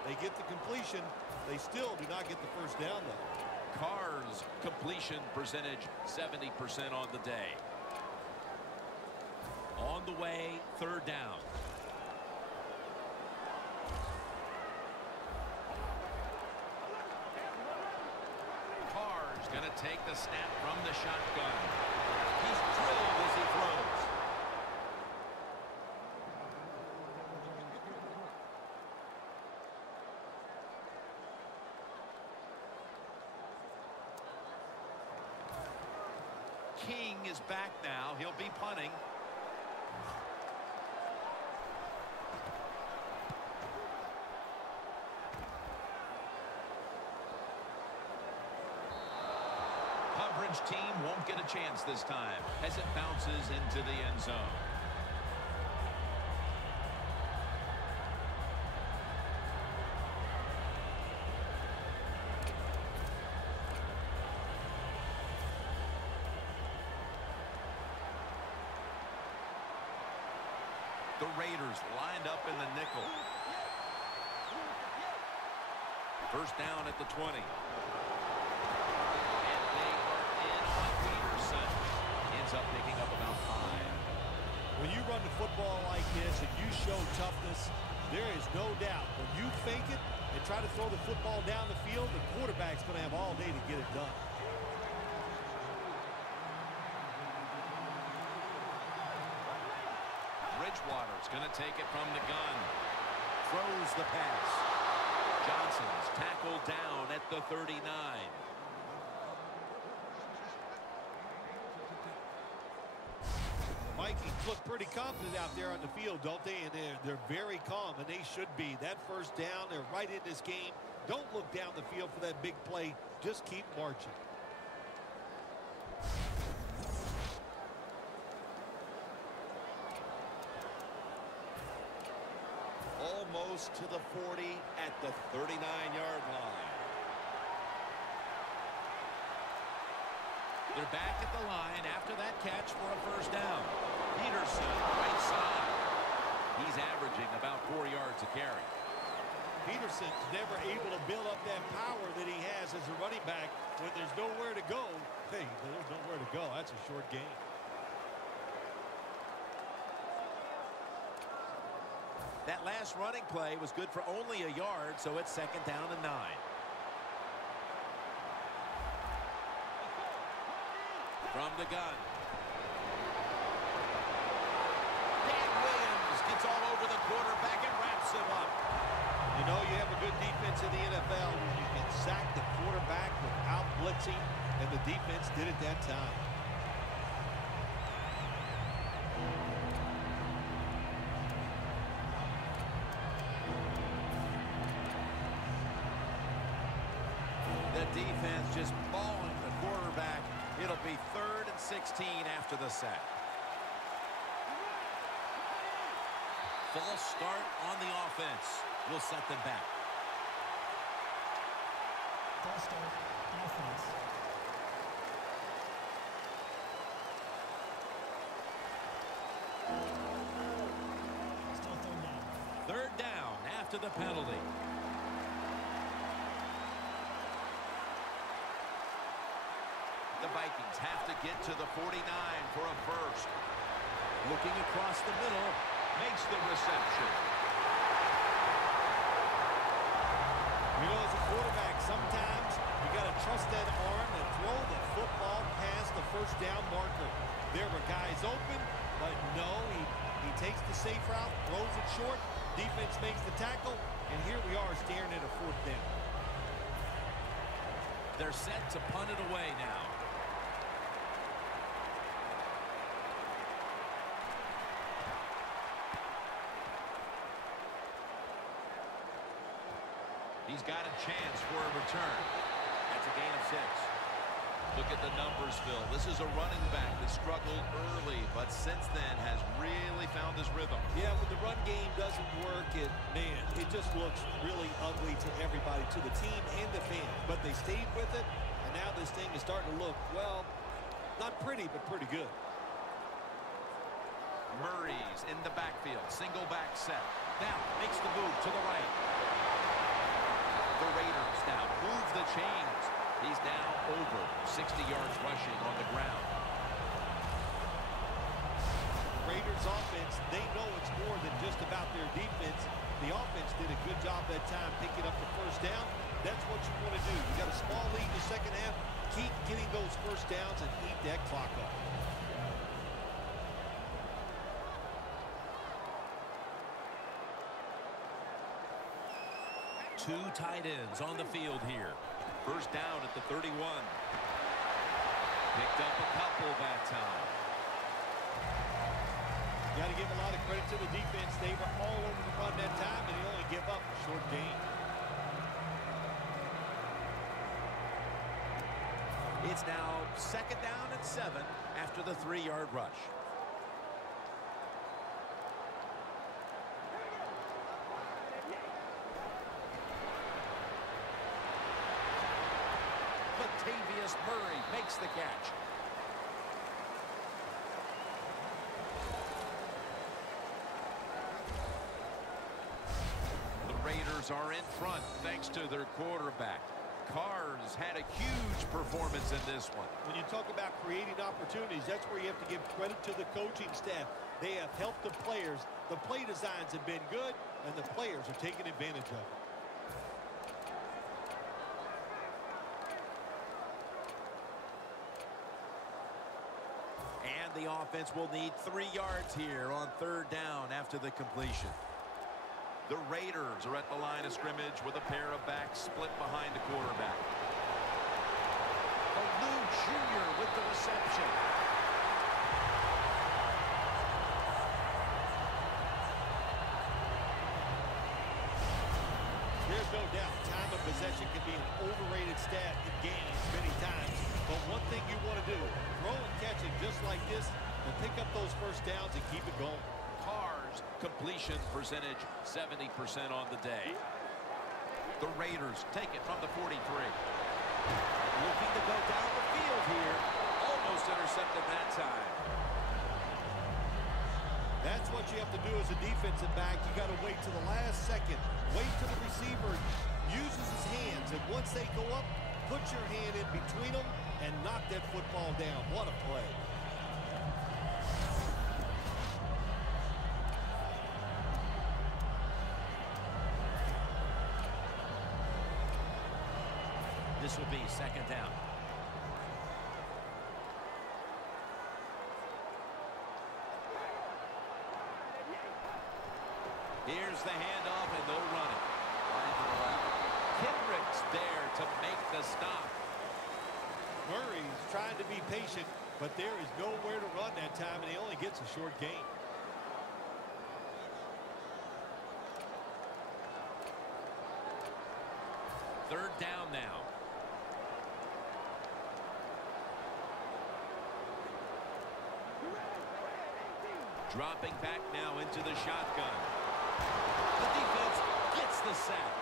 They get the completion. They still do not get the first down, though. Carr's completion percentage 70% on the day. On the way, 3rd down. Carr's going to take the snap from the shotgun. He's drilled as he throws. King is back now. He'll be punting. Coverage team won't get a chance this time as it bounces into the end zone. The Raiders lined up in the nickel. First down at the 20. And they are in on Peterson. Ends up picking up about 5. When you run the football like this and you show toughness, there is no doubt when you fake it and try to throw the football down the field, the quarterback's going to have all day to get it done. Bridgewater's going to take it from the gun. Throws the pass. Johnson's tackled down at the 39. Vikings look pretty confident out there on the field, don't they? And they're very calm, and they should be. That first down, they're right in this game. Don't look down the field for that big play. Just keep marching. Almost to the 40 at the 39-yard line. They're back at the line after that catch for a first down. Peterson, right side. He's averaging about 4 yards a carry. Peterson's never able to build up that power that he has as a running back when there's nowhere to go. Hey, there's nowhere to go. That's a short game. That last running play was good for only a yard, so it's 2nd down and 9. From the gun. Dan Williams gets all over the quarterback and wraps him up. You know, you have a good defense in the NFL when you can sack the quarterback without blitzing, and the defense did it that time. The defense just balling the quarterback. It'll be 3rd and 16 after the sack. False start on the offense will set them back. False start, offense. Still 3rd down. 3rd down after the penalty. The Vikings have to get to the 49 for a first. Looking across the middle, makes the reception. You know, as a quarterback, sometimes you got to trust that arm and throw the football past the first down marker. There were guys open, but no, he takes the safe route, throws it short, defense makes the tackle, and here we are staring at a 4th down. They're set to punt it away now. He's got a chance for a return. That's a gain of 6. Look at the numbers, Phil. This is a running back that struggled early, but since then has really found his rhythm. Yeah, when the run game doesn't work, it just looks really ugly to everybody, to the team and the fans. But they stayed with it, and now this thing is starting to look, well, not pretty, but pretty good. Murray's in the backfield. Single back set. Now makes the move to the right. The Raiders now move the chains. He's now over 60 yards rushing on the ground. Raiders offense, they know it's more than just about their defense. The offense did a good job that time picking up the first down. That's what you want to do. You got a small lead in the second half. Keep getting those first downs and eat that clock up. Two tight ends on the field here. First down at the 31. Picked up a couple that time. Got to give a lot of credit to the defense. They were all over the run that time, and he only gave up a short gain. It's now 2nd down and 7 after the 3-yard rush. Latavius Murray makes the catch. The Raiders are in front thanks to their quarterback. Carr's had a huge performance in this one. When you talk about creating opportunities, that's where you have to give credit to the coaching staff. They have helped the players. The play designs have been good, and the players are taking advantage of it. And the offense will need 3 yards here on 3rd down after the completion. The Raiders are at the line of scrimmage with a pair of backs split behind the quarterback. Lou Jr. with the reception. There's no doubt time of possession can be an overrated stat in games many times. But one thing you want to do, throw and catch it just like this and pick up those first downs and keep it going. Carr's completion percentage 70% on the day. The Raiders take it from the 43. Looking to go down the field here. Almost intercepted that time. That's what you have to do as a defensive back. You got to wait to the last second. Wait till the receiver uses his hands. And once they go up, put your hand in between them and knock that football down. What a play. This will be second down. Here's the handoff, and they'll run it. Line to the left. Kendrick's there to make the stop. Murray's trying to be patient, but there is nowhere to run that time, and he only gets a short gain. Third down now. Dropping back now into the shotgun. The defense gets the sack.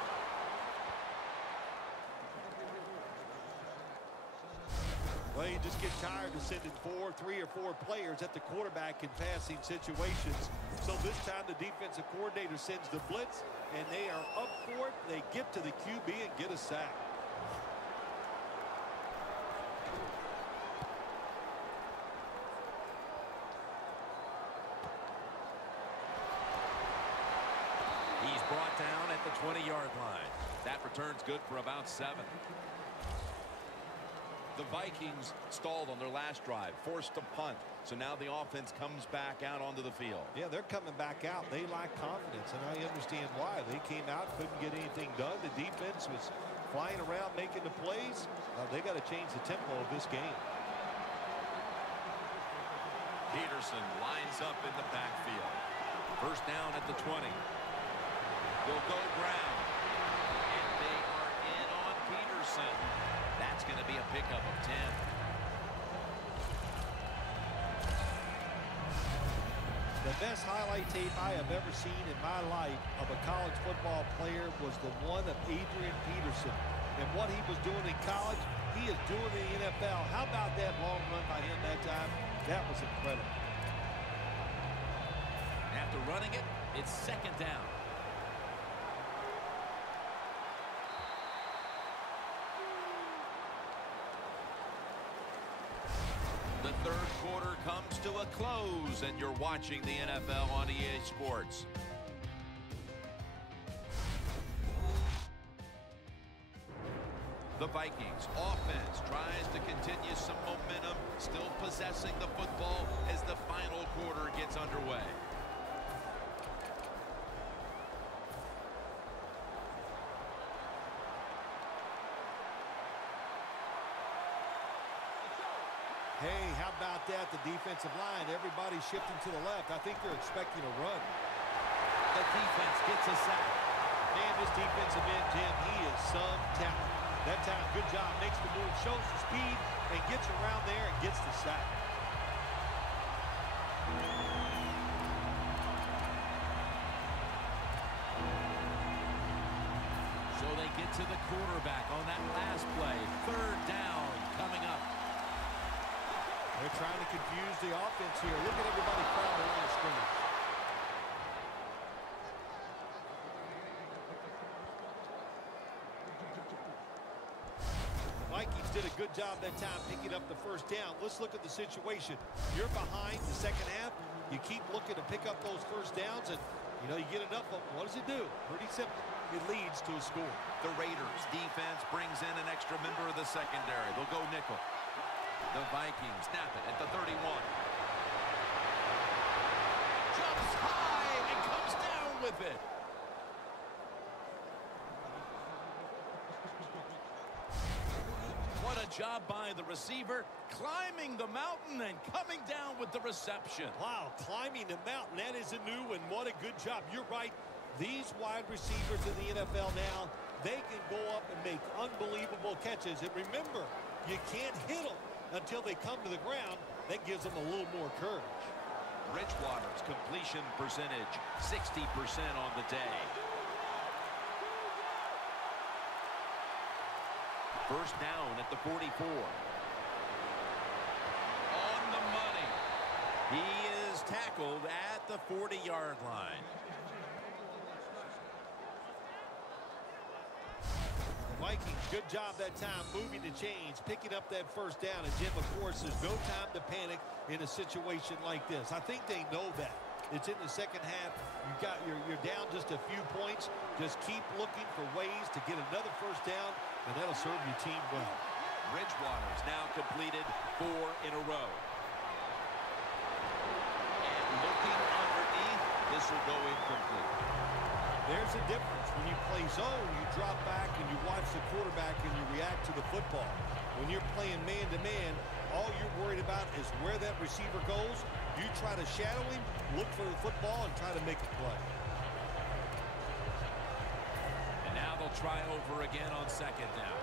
Well, you just get tired of sending 3 or 4 players at the quarterback in passing situations. So this time the defensive coordinator sends the blitz, and they are up for it. They get to the QB and get a sack. He's brought down at the 20-yard line. That return's good for about 7. The Vikings stalled on their last drive, forced to punt. So now the offense comes back out onto the field. Yeah, they're coming back out. They lack confidence, and I understand why. They came out, couldn't get anything done. The defense was flying around making the plays. They got to change the tempo of this game. Peterson lines up in the backfield. First down at the 20. Will go ground. And they are in on Peterson. That's going to be a pickup of 10. The best highlight tape I have ever seen in my life of a college football player was the one of Adrian Peterson. And what he was doing in college, he is doing in the NFL. How about that long run by him that time? That was incredible. After running it, it's second down. The third quarter comes to a close, and you're watching the NFL on EA Sports. The Vikings offense tries to continue some momentum, still possessing the football as the final quarter gets underway. Hey, how about that? The defensive line, everybody's shifting to the left. I think they're expecting a run. The defense gets a sack. Man, this defensive end, Jim, he is some talent. That time, good job, makes the move, shows the speed, and gets around there and gets the sack. So they get to the quarterback on that last play. Third down coming up. They're trying to confuse the offense here. Look at everybody crowded in the scrimmage. The Vikings did a good job that time picking up the first down. Let's look at the situation. You're behind the second half. You keep looking to pick up those first downs, and, you know, you get enough of them. What does it do? Pretty simple. It leads to a score. The Raiders defense brings in an extra member of the secondary. They'll go nickel. The Vikings snap it at the 31. Jumps high and comes down with it. What a job by the receiver, climbing the mountain and coming down with the reception. Wow, climbing the mountain, that is a new one. What a good job. You're right. These wide receivers in the NFL now, they can go up and make unbelievable catches. And remember, you can't hit them until they come to the ground. That gives them a little more courage. Bridgewater's completion percentage, 60% on the day. First down at the 44. On the money. He is tackled at the 40-yard line. Vikings, good job that time moving the chains, picking up that first down. And Jim, of course, there's no time to panic in a situation like this. I think they know that. It's in the second half. You're down just a few points. Just keep looking for ways to get another first down, and that'll serve your team well. Bridgewater's now completed 4 in a row. And looking underneath, this will go incomplete. There's a difference. When you play zone, you drop back and you watch the quarterback and you react to the football. When you're playing man-to-man, all you're worried about is where that receiver goes. You try to shadow him, look for the football, and try to make a play. And now they'll try over again on second down.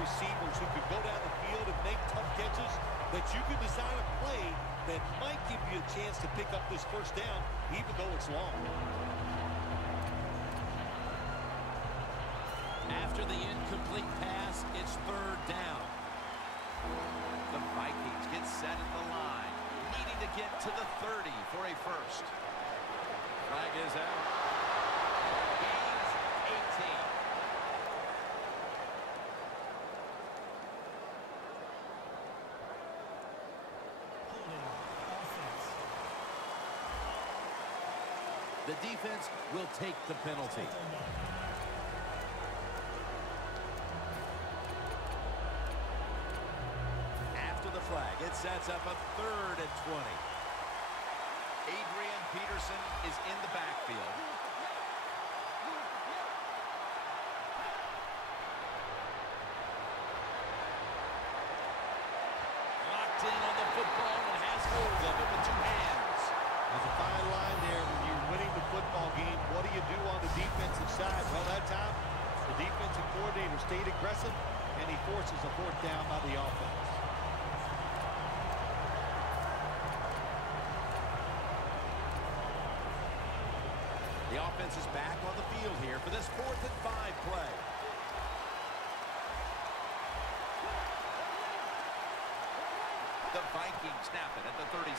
Receivers who can go down the field and make tough catches, that you can design a play that might give you a chance to pick up this first down, even though it's long. After the incomplete pass, it's third down. The Vikings get set at the line, needing to get to the 30 for a first. Flag is out. Gains 18. The defense will take the penalty. After the flag, it sets up a 3rd and 20. Adrian Peterson is in the backfield. Locked in on the football and has hold of it with 2 hands. There's a fine line there when you're winning the football game. What do you do on the defensive side? Well, that time, the defensive coordinator stayed aggressive, and he forces a 4th down by the offense. The offense is back on the field here for this 4th and 5 play. The Vikings snap it at the 36.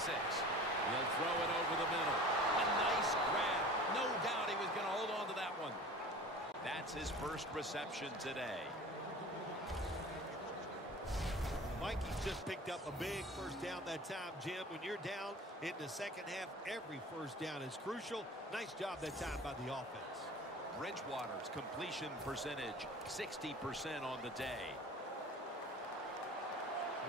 He'll throw it over the middle. A nice grab. No doubt he was going to hold on to that one. That's his first reception today. Vikings just picked up a big first down that time, Jim. When you're down in the second half, every first down is crucial. Nice job that time by the offense. Bridgewater's completion percentage, 60% on the day.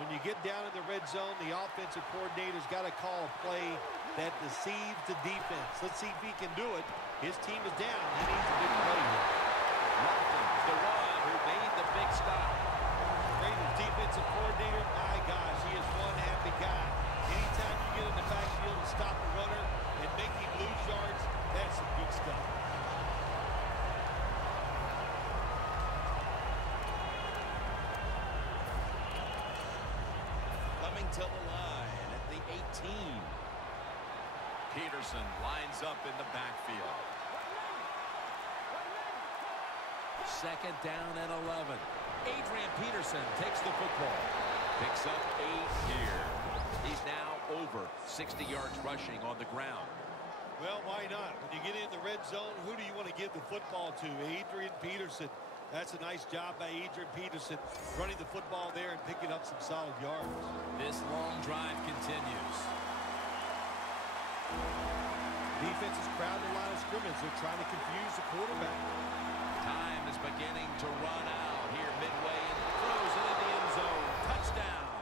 When you get down in the red zone, the offensive coordinator's got to call a play that deceives the defense. Let's see if he can do it. His team is down. He needs a big play here. Martin's the one who made the big stop. Raiders defensive coordinator, my gosh, he is one happy guy. Anytime you get in the backfield and stop a runner and make him lose yards, that's some good stuff. Coming to the line at the 18. Peterson lines up in the backfield. Second down and 11. Adrian Peterson takes the football. Picks up 8 here. He's now over 60 yards rushing on the ground. Well, why not? When you get in the red zone, who do you want to give the football to? Adrian Peterson. That's a nice job by Adrian Peterson, running the football there and picking up some solid yards. This long drive continues. Defense is crowding the line of scrimmage. They're trying to confuse the quarterback. Time is beginning to run out here midway and throws it in the end zone. Touchdown.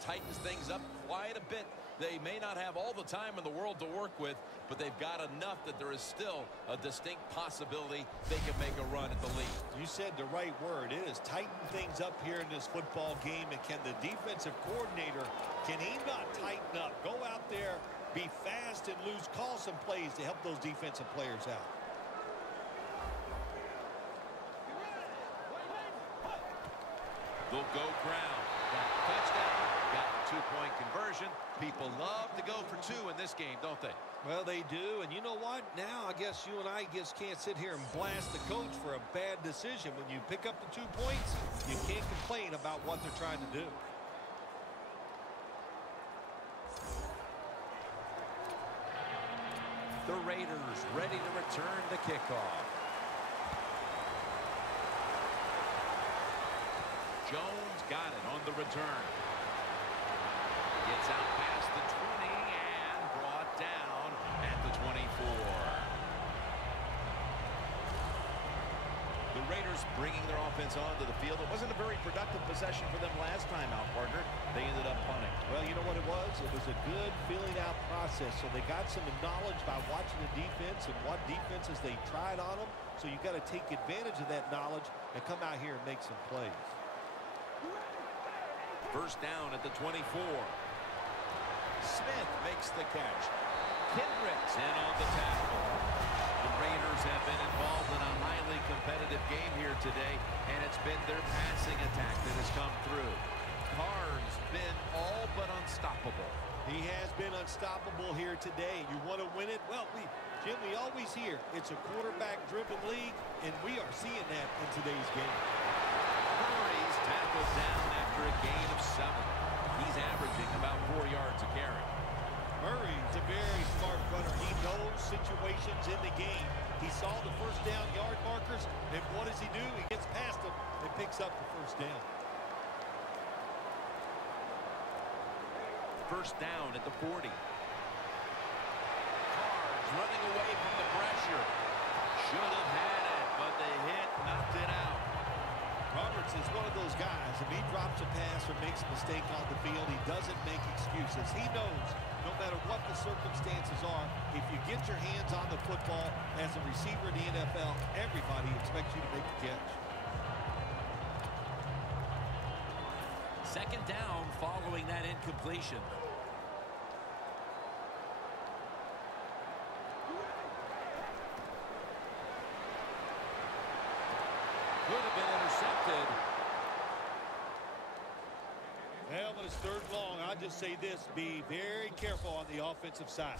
tightens things up quite a bit. They may not have all the time in the world to work with, but they've got enough that there is still a distinct possibility they can make a run at the lead. You said the right word. It is tighten things up here in this football game. And can the defensive coordinator, can he not tighten up? Go out there, be fast and loose, call some plays to help those defensive players out. They'll go ground. Got a touchdown. Got a two-point conversion. People love to go for two in this game, don't they? Well, they do. And you know what? Now I guess you and I just can't sit here and blast the coach for a bad decision. When you pick up the 2 points, you can't complain about what they're trying to do. The Raiders ready to return the kickoff. Jones got it on the return. Gets out past the 20 and brought down at the 24. The Raiders bringing their offense onto the field. It wasn't a very productive possession for them last time out, partner. They ended up punting. Well, you know what it was? It was a good feeling out process. So they got some knowledge by watching the defense and what defenses they tried on them. So you got to take advantage of that knowledge and come out here and make some plays. First down at the 24. Smith makes the catch. Kendricks in on the tackle. The Raiders have been involved in a highly competitive game here today, and it's been their passing attack that has come through. Carr's been all but unstoppable. He has been unstoppable here today. You want to win it? Well, Jim, we always hear it's a quarterback-driven league, and we are seeing that in today's game. Murray's tackled down after a gain of 7. He's averaging about 4 yards a carry. Murray's a very smart runner. He knows situations in the game. He saw the first down yard markers, and what does he do? He gets past them and picks up the first down. First down at the 40. Carr's running away from the pressure. Should have had it, but the hit knocked it out. Roberts is one of those guys. If he drops a pass or makes a mistake on the field, he doesn't make excuses. He knows no matter what the circumstances are, if you get your hands on the football as a receiver in the NFL, everybody expects you to make the catch. Second down following that incompletion. Could have been intercepted. Well, but it's third and long. I'll just say this, be very careful on the offensive side.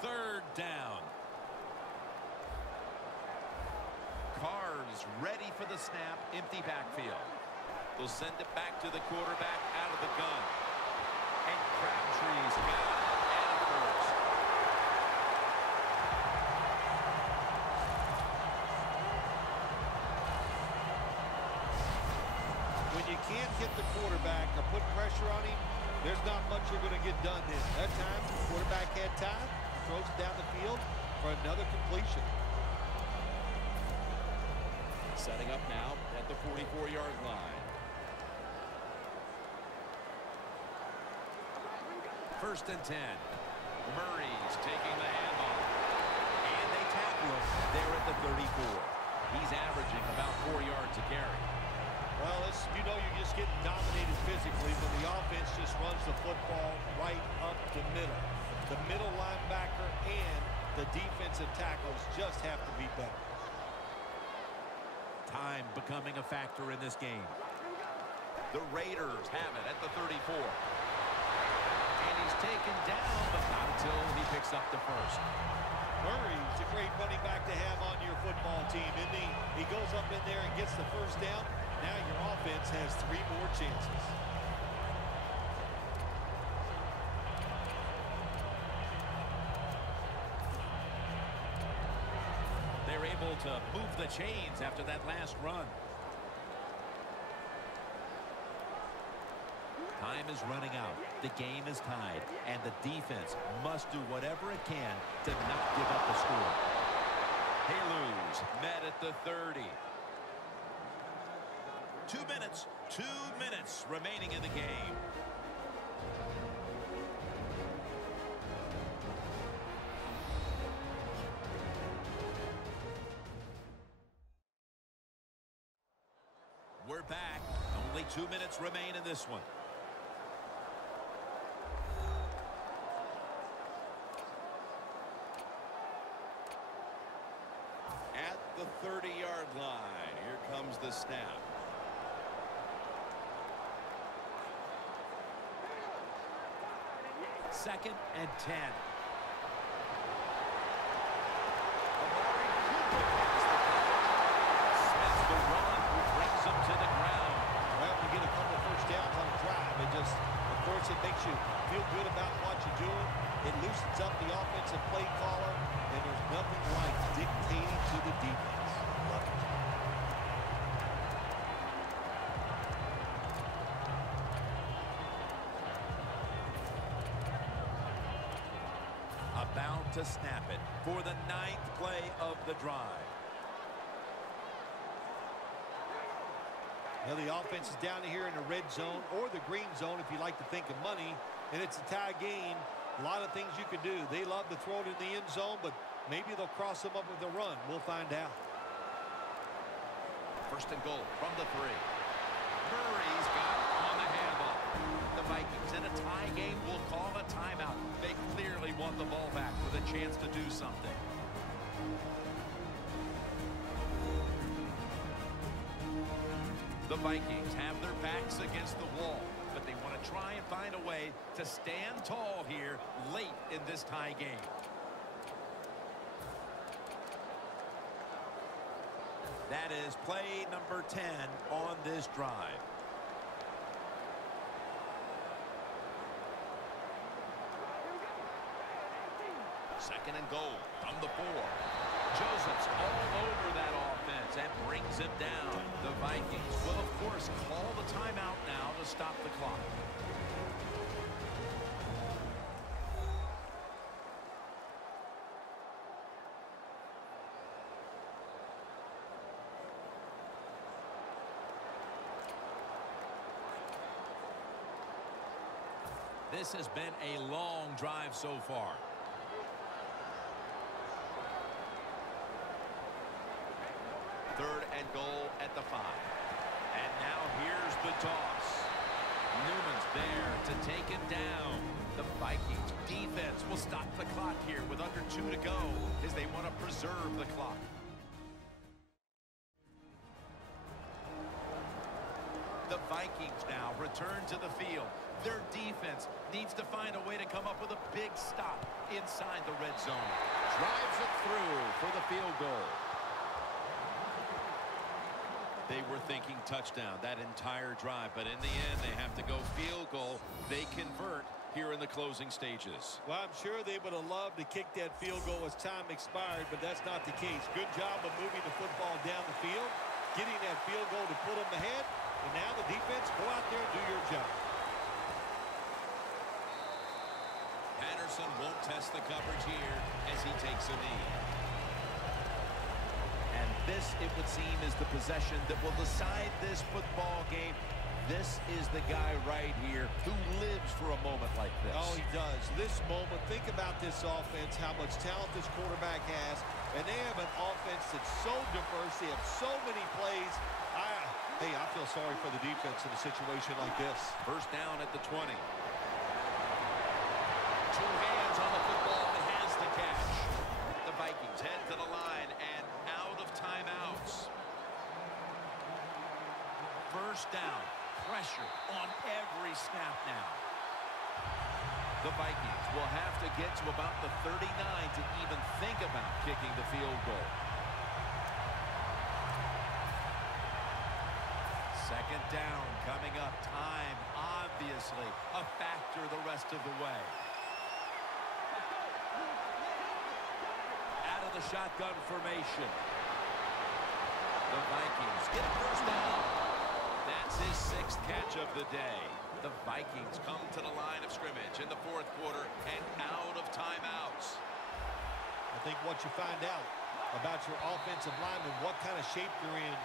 Third down. Carr's ready for the snap, empty backfield. They'll send it back to the quarterback out of the gun. And Crabtree's got it at first. When you can't hit the quarterback or put pressure on him, there's not much you're going to get done then. That time, the quarterback had time, throws it down the field for another completion. Setting up now at the 44-yard line. First and 10. Murray's taking the handoff. And they tackle him there at the 34. He's averaging about 4 yards a carry. Well, you know you're just getting dominated physically when the offense just runs the football right up the middle. The middle linebacker and the defensive tackles just have to be better. Time becoming a factor in this game. The Raiders have it at the 34. And he's taken down, but not until he picks up the first. Murray's a great running back to have on your football team, isn't he? He goes up in there and gets the first down. Now your offense has 3 more chances. They're able to move the chains after that last run. Time Time is running out. The game is tied, and the defense must do whatever it can to not give up the score. They lose. Met at the 30. 2 minutes remaining in the game. We're back. Only 2 minutes remain in this one. At the 30-yard line, here comes the snap. Second and 10. Smith's the run, brings him to the ground. Well, you get a couple of first downs on a drive. It just, of course, it makes you feel good about what you're doing. It loosens up the offensive play caller, and there's nothing like dictating to the defense. Love it. About to snap it for the 9th play of the drive. Now the offense is down here in the red zone or the green zone if you like to think of money, and it's a tie game. A lot of things you can do. They love to throw it in the end zone, but maybe they'll cross them up with a run. We'll find out. First and goal from the 3. Murray's got it on the handoff. The Vikings in a tie game will call a timeout. They clearly want the ball back with a chance to do something. The Vikings have their backs against the wall, but they want to try and find a way to stand tall here late in this tie game. That is play number 10 on this drive. Second and goal from the 4. Joseph's all over that offense and brings him down. The Vikings will, of course, call the timeout now to stop the clock. This has been a long drive so far. Third and goal at the 5. And now here's the toss. Newman's there to take him down. The Vikings defense will stop the clock here with under 2 to go as they want to preserve the clock. The Vikings now return to the field. Their defense needs to find a way to come up with a big stop inside the red zone. Drives it through for the field goal. They were thinking touchdown that entire drive, but in the end, they have to go field goal. They convert here in the closing stages. Well, I'm sure they would have loved to kick that field goal as time expired, but that's not the case. Good job of moving the football down the field, getting that field goal to put them ahead, and now the defense, go out there and do your job. Patterson won't test the coverage here as he takes a knee. And this, it would seem, is the possession that will decide this football game. This is the guy right here who lives for a moment like this. Oh, he does. This moment, think about this offense, how much talent this quarterback has, and they have an offense that's so diverse. They have so many plays. Hey, I feel sorry for the defense in a situation like this. First down at the 20. Two hands on the football and has the catch. The Vikings head to the line and out of timeouts. First down. Pressure on every snap now. The Vikings will have to get to about the 39 to even think about kicking the field goal. Second down coming up. Time, obviously, a factor the rest of the way. Out of the shotgun formation. The Vikings get a first down. That's his 6th catch of the day. The Vikings come to the line of scrimmage in the fourth quarter and out of timeouts. I think what you find out about your offensive lineman, what kind of shape you're in.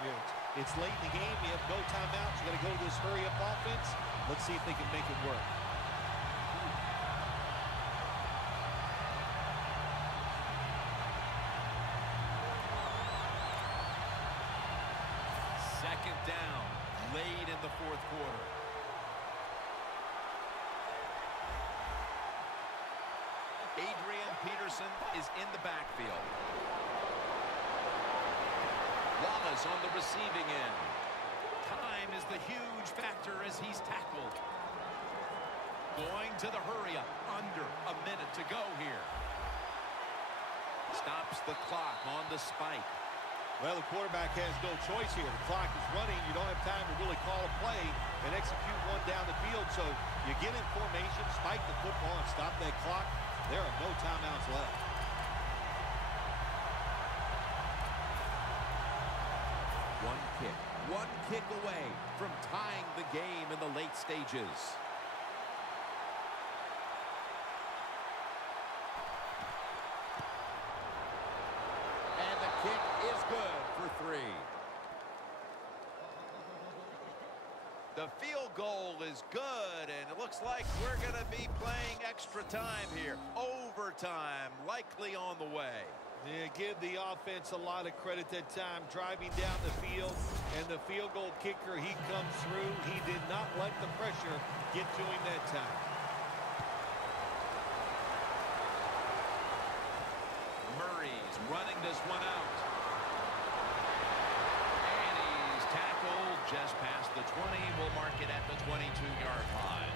It's late in the game. You have no timeouts. You got to go to this hurry-up offense. Let's see if they can make it work. Second down, late in the fourth quarter. Adrian Peterson is in the backfield. Wallace on the receiving end. Time is the huge factor as he's tackled. Going to the hurry-up. Under a minute to go here. Stops the clock on the spike. Well, the quarterback has no choice here. The clock is running. You don't have time to really call a play and execute one down the field. So you get in formation, spike the football, and stop that clock. There are no timeouts left. One kick away from tying the game in the late stages. And the kick is good for 3. The field goal is good, and it looks like we're going to be playing extra time here. Overtime likely on the way. Yeah, give the offense a lot of credit that time, driving down the field, and the field goal kicker, he comes through. He did not let the pressure get to him that time. Murray's running this one out. And he's tackled just past the 20. We'll mark it at the 22-yard line.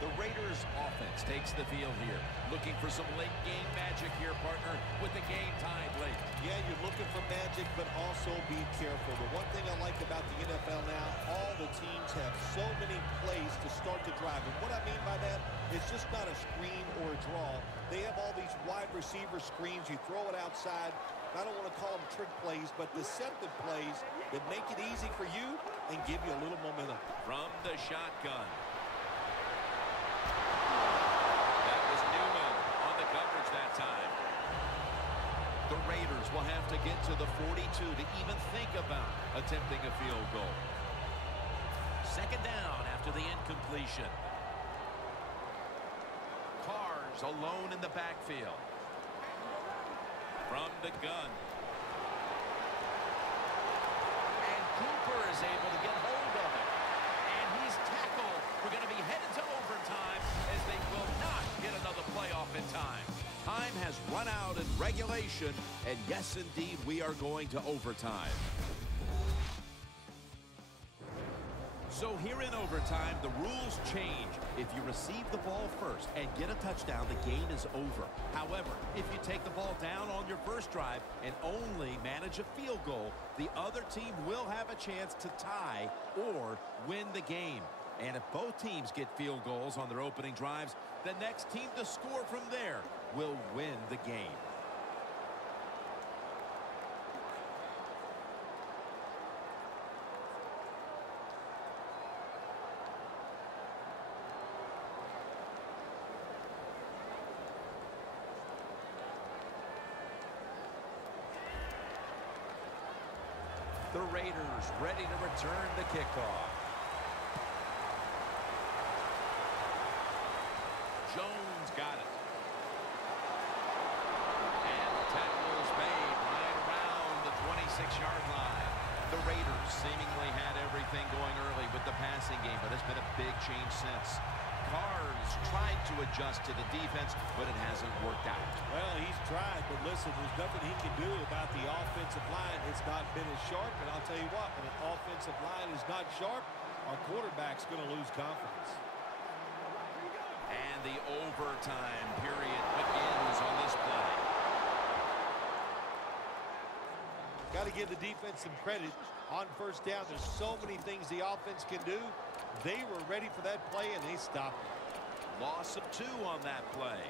The Raiders offense takes the field here. Looking for some late game magic here, partner, with the game tied late. Yeah, you're looking for magic, but also be careful. The one thing I like about the NFL now, all the teams have so many plays to start the drive. And what I mean by that, it's just not a screen or a draw. They have all these wide receiver screens. You throw it outside. I don't want to call them trick plays, but deceptive plays that make it easy for you and give you a little momentum. From the shotgun. That time. The Raiders will have to get to the 42 to even think about attempting a field goal. Second down after the incompletion. Carr's alone in the backfield. From the gun. And Cooper is able to get hold of it. And he's tackled. We're going to be headed to overtime as they will not get another playoff in time. Time has run out in regulation, and yes, indeed, we are going to overtime. So here in overtime, the rules change. If you receive the ball first and get a touchdown, the game is over. However, if you take the ball down on your first drive and only manage a field goal, the other team will have a chance to tie or win the game. And if both teams get field goals on their opening drives, the next team to score from there will win the game. The Raiders ready to return the kickoff. Jones got it. And the tackle is made right around the 26-yard line. The Raiders seemingly had everything going early with the passing game, but it's been a big change since. Carr's tried to adjust to the defense, but it hasn't worked out. Well, he's tried, but listen, there's nothing he can do about the offensive line. It's not been as sharp, and I'll tell you what, when an offensive line is not sharp, our quarterback's going to lose confidence. And the overtime period begins on this play. Got to give the defense some credit on first down. There's so many things the offense can do. They were ready for that play, and they stopped it. Loss of 2 on that play.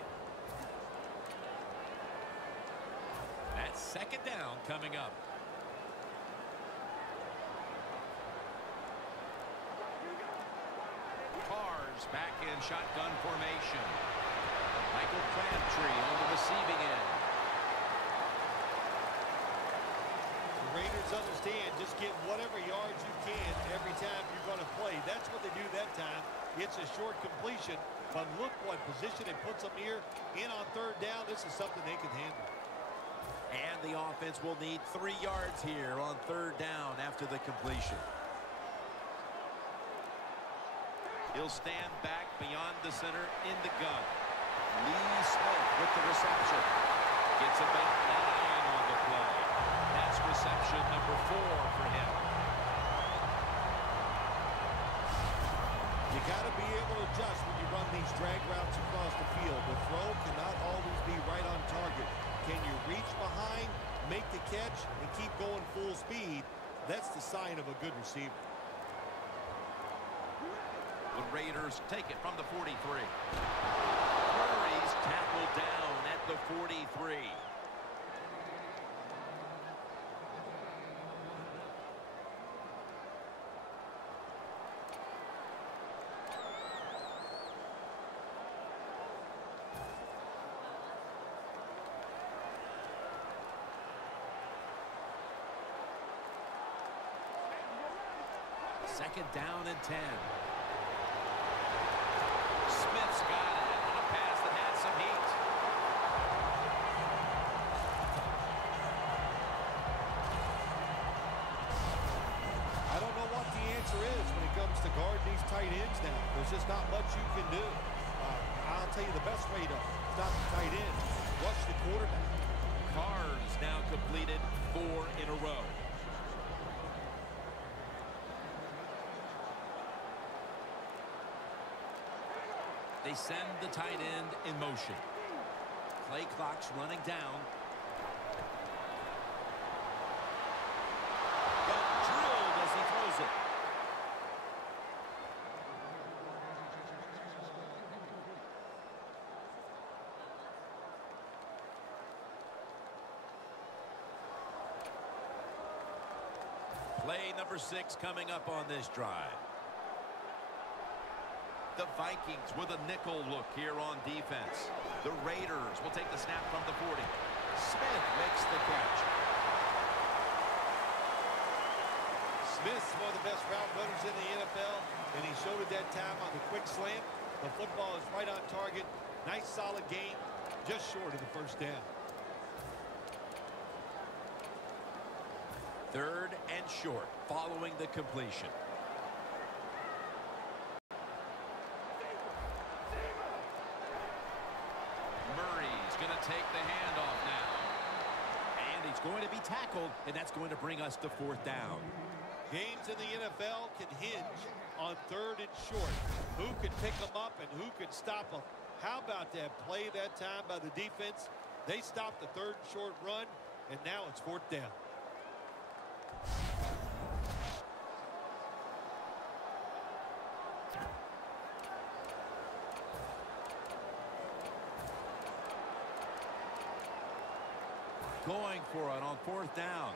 That's second down coming up. Steps back in shotgun formation. Michael Crabtree on the receiving end. The Raiders understand just get whatever yards you can every time you're going to play. That's what they do that time. It's a short completion, but look what position it puts them here in on third down. This is something they can handle. And the offense will need 3 yards here on third down after the completion. He'll stand back beyond the center in the gun. Lee Smith with the reception. Gets about 9 on the play. That's reception number 4 for him. You got to be able to adjust when you run these drag routes across the field. The throw cannot always be right on target. Can you reach behind, make the catch, and keep going full speed? That's the sign of a good receiver. The Raiders take it from the 43. Murray's tackled down at the 43. Second down and 10. Smith's got it on a pass that had some heat. I don't know what the answer is when it comes to guarding these tight ends now. There's just not much you can do. I'll tell you the best way to stop the tight end, rush the quarterback. Carr's now completed 4 in a row. They send the tight end in motion. Play clock's running down. Got drilled as he throws it. Play number 6 coming up on this drive. The Vikings with a nickel look here on defense. The Raiders will take the snap from the 40. Smith makes the catch. Smith's one of the best route runners in the NFL, and he showed it that time on the quick slant. The football is right on target. Nice, solid game, just short of the first down. Third and short following the completion. Murray's going to take the handoff now. And he's going to be tackled, and that's going to bring us to fourth down. Games in the NFL can hinge on third and short. Who can pick them up and who can stop them? How about that play that time by the defense? They stopped the third and short run, and now it's fourth down. Going for it on fourth down.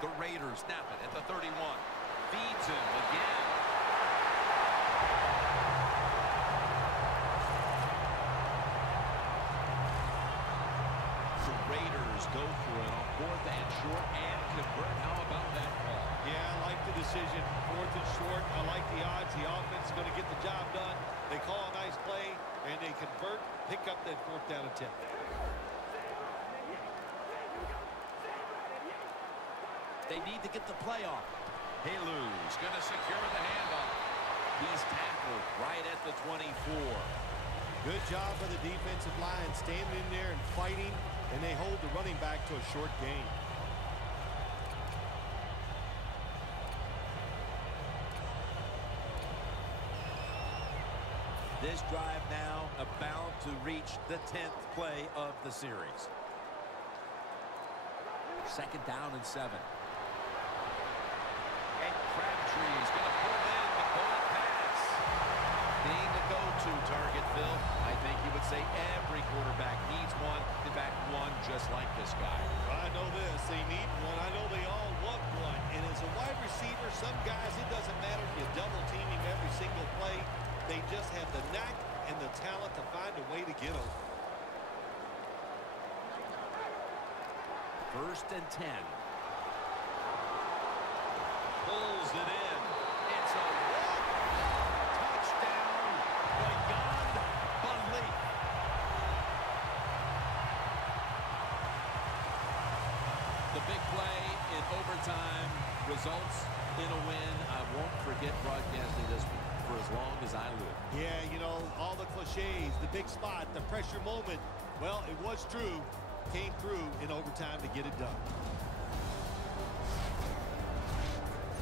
The Raiders snap it at the 31. Feeds him again. The Raiders go for it on fourth and short and convert. How about that call? Yeah, I like the decision. Fourth and short. I like the odds. The offense is going to get the job done. They call a nice play, and they convert, pick up that fourth down attempt. They need to get the play off. Halu's going to secure the handoff. He's tackled right at the 24. Good job by the defensive line, standing in there and fighting, and they hold the running back to a short gain. This drive now about to reach the 10th play of the series. Second down and 7. And Crabtree is going to pull in the bullet pass. Being the go-to target, Phil, I think you would say every quarterback needs one. In fact, one just like this guy. know this. They need one. I know they all want one. And as a wide receiver, some guys, it doesn't matter if you double team him every single play. They just have the knack and the talent to find a way to get them. 1st and 10. Pulls it in. It's a walk. Touchdown beyond belief. The big play in overtime results in a win. I won't forget broadcasting this for as long as I live. Yeah, you know, all the cliches, the big spot, the pressure moment. Well, it was true. Came through in overtime to get it done.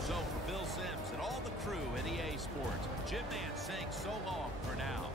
So for Bill Sims and all the crew at EA Sports, Jim Nance saying so long for now.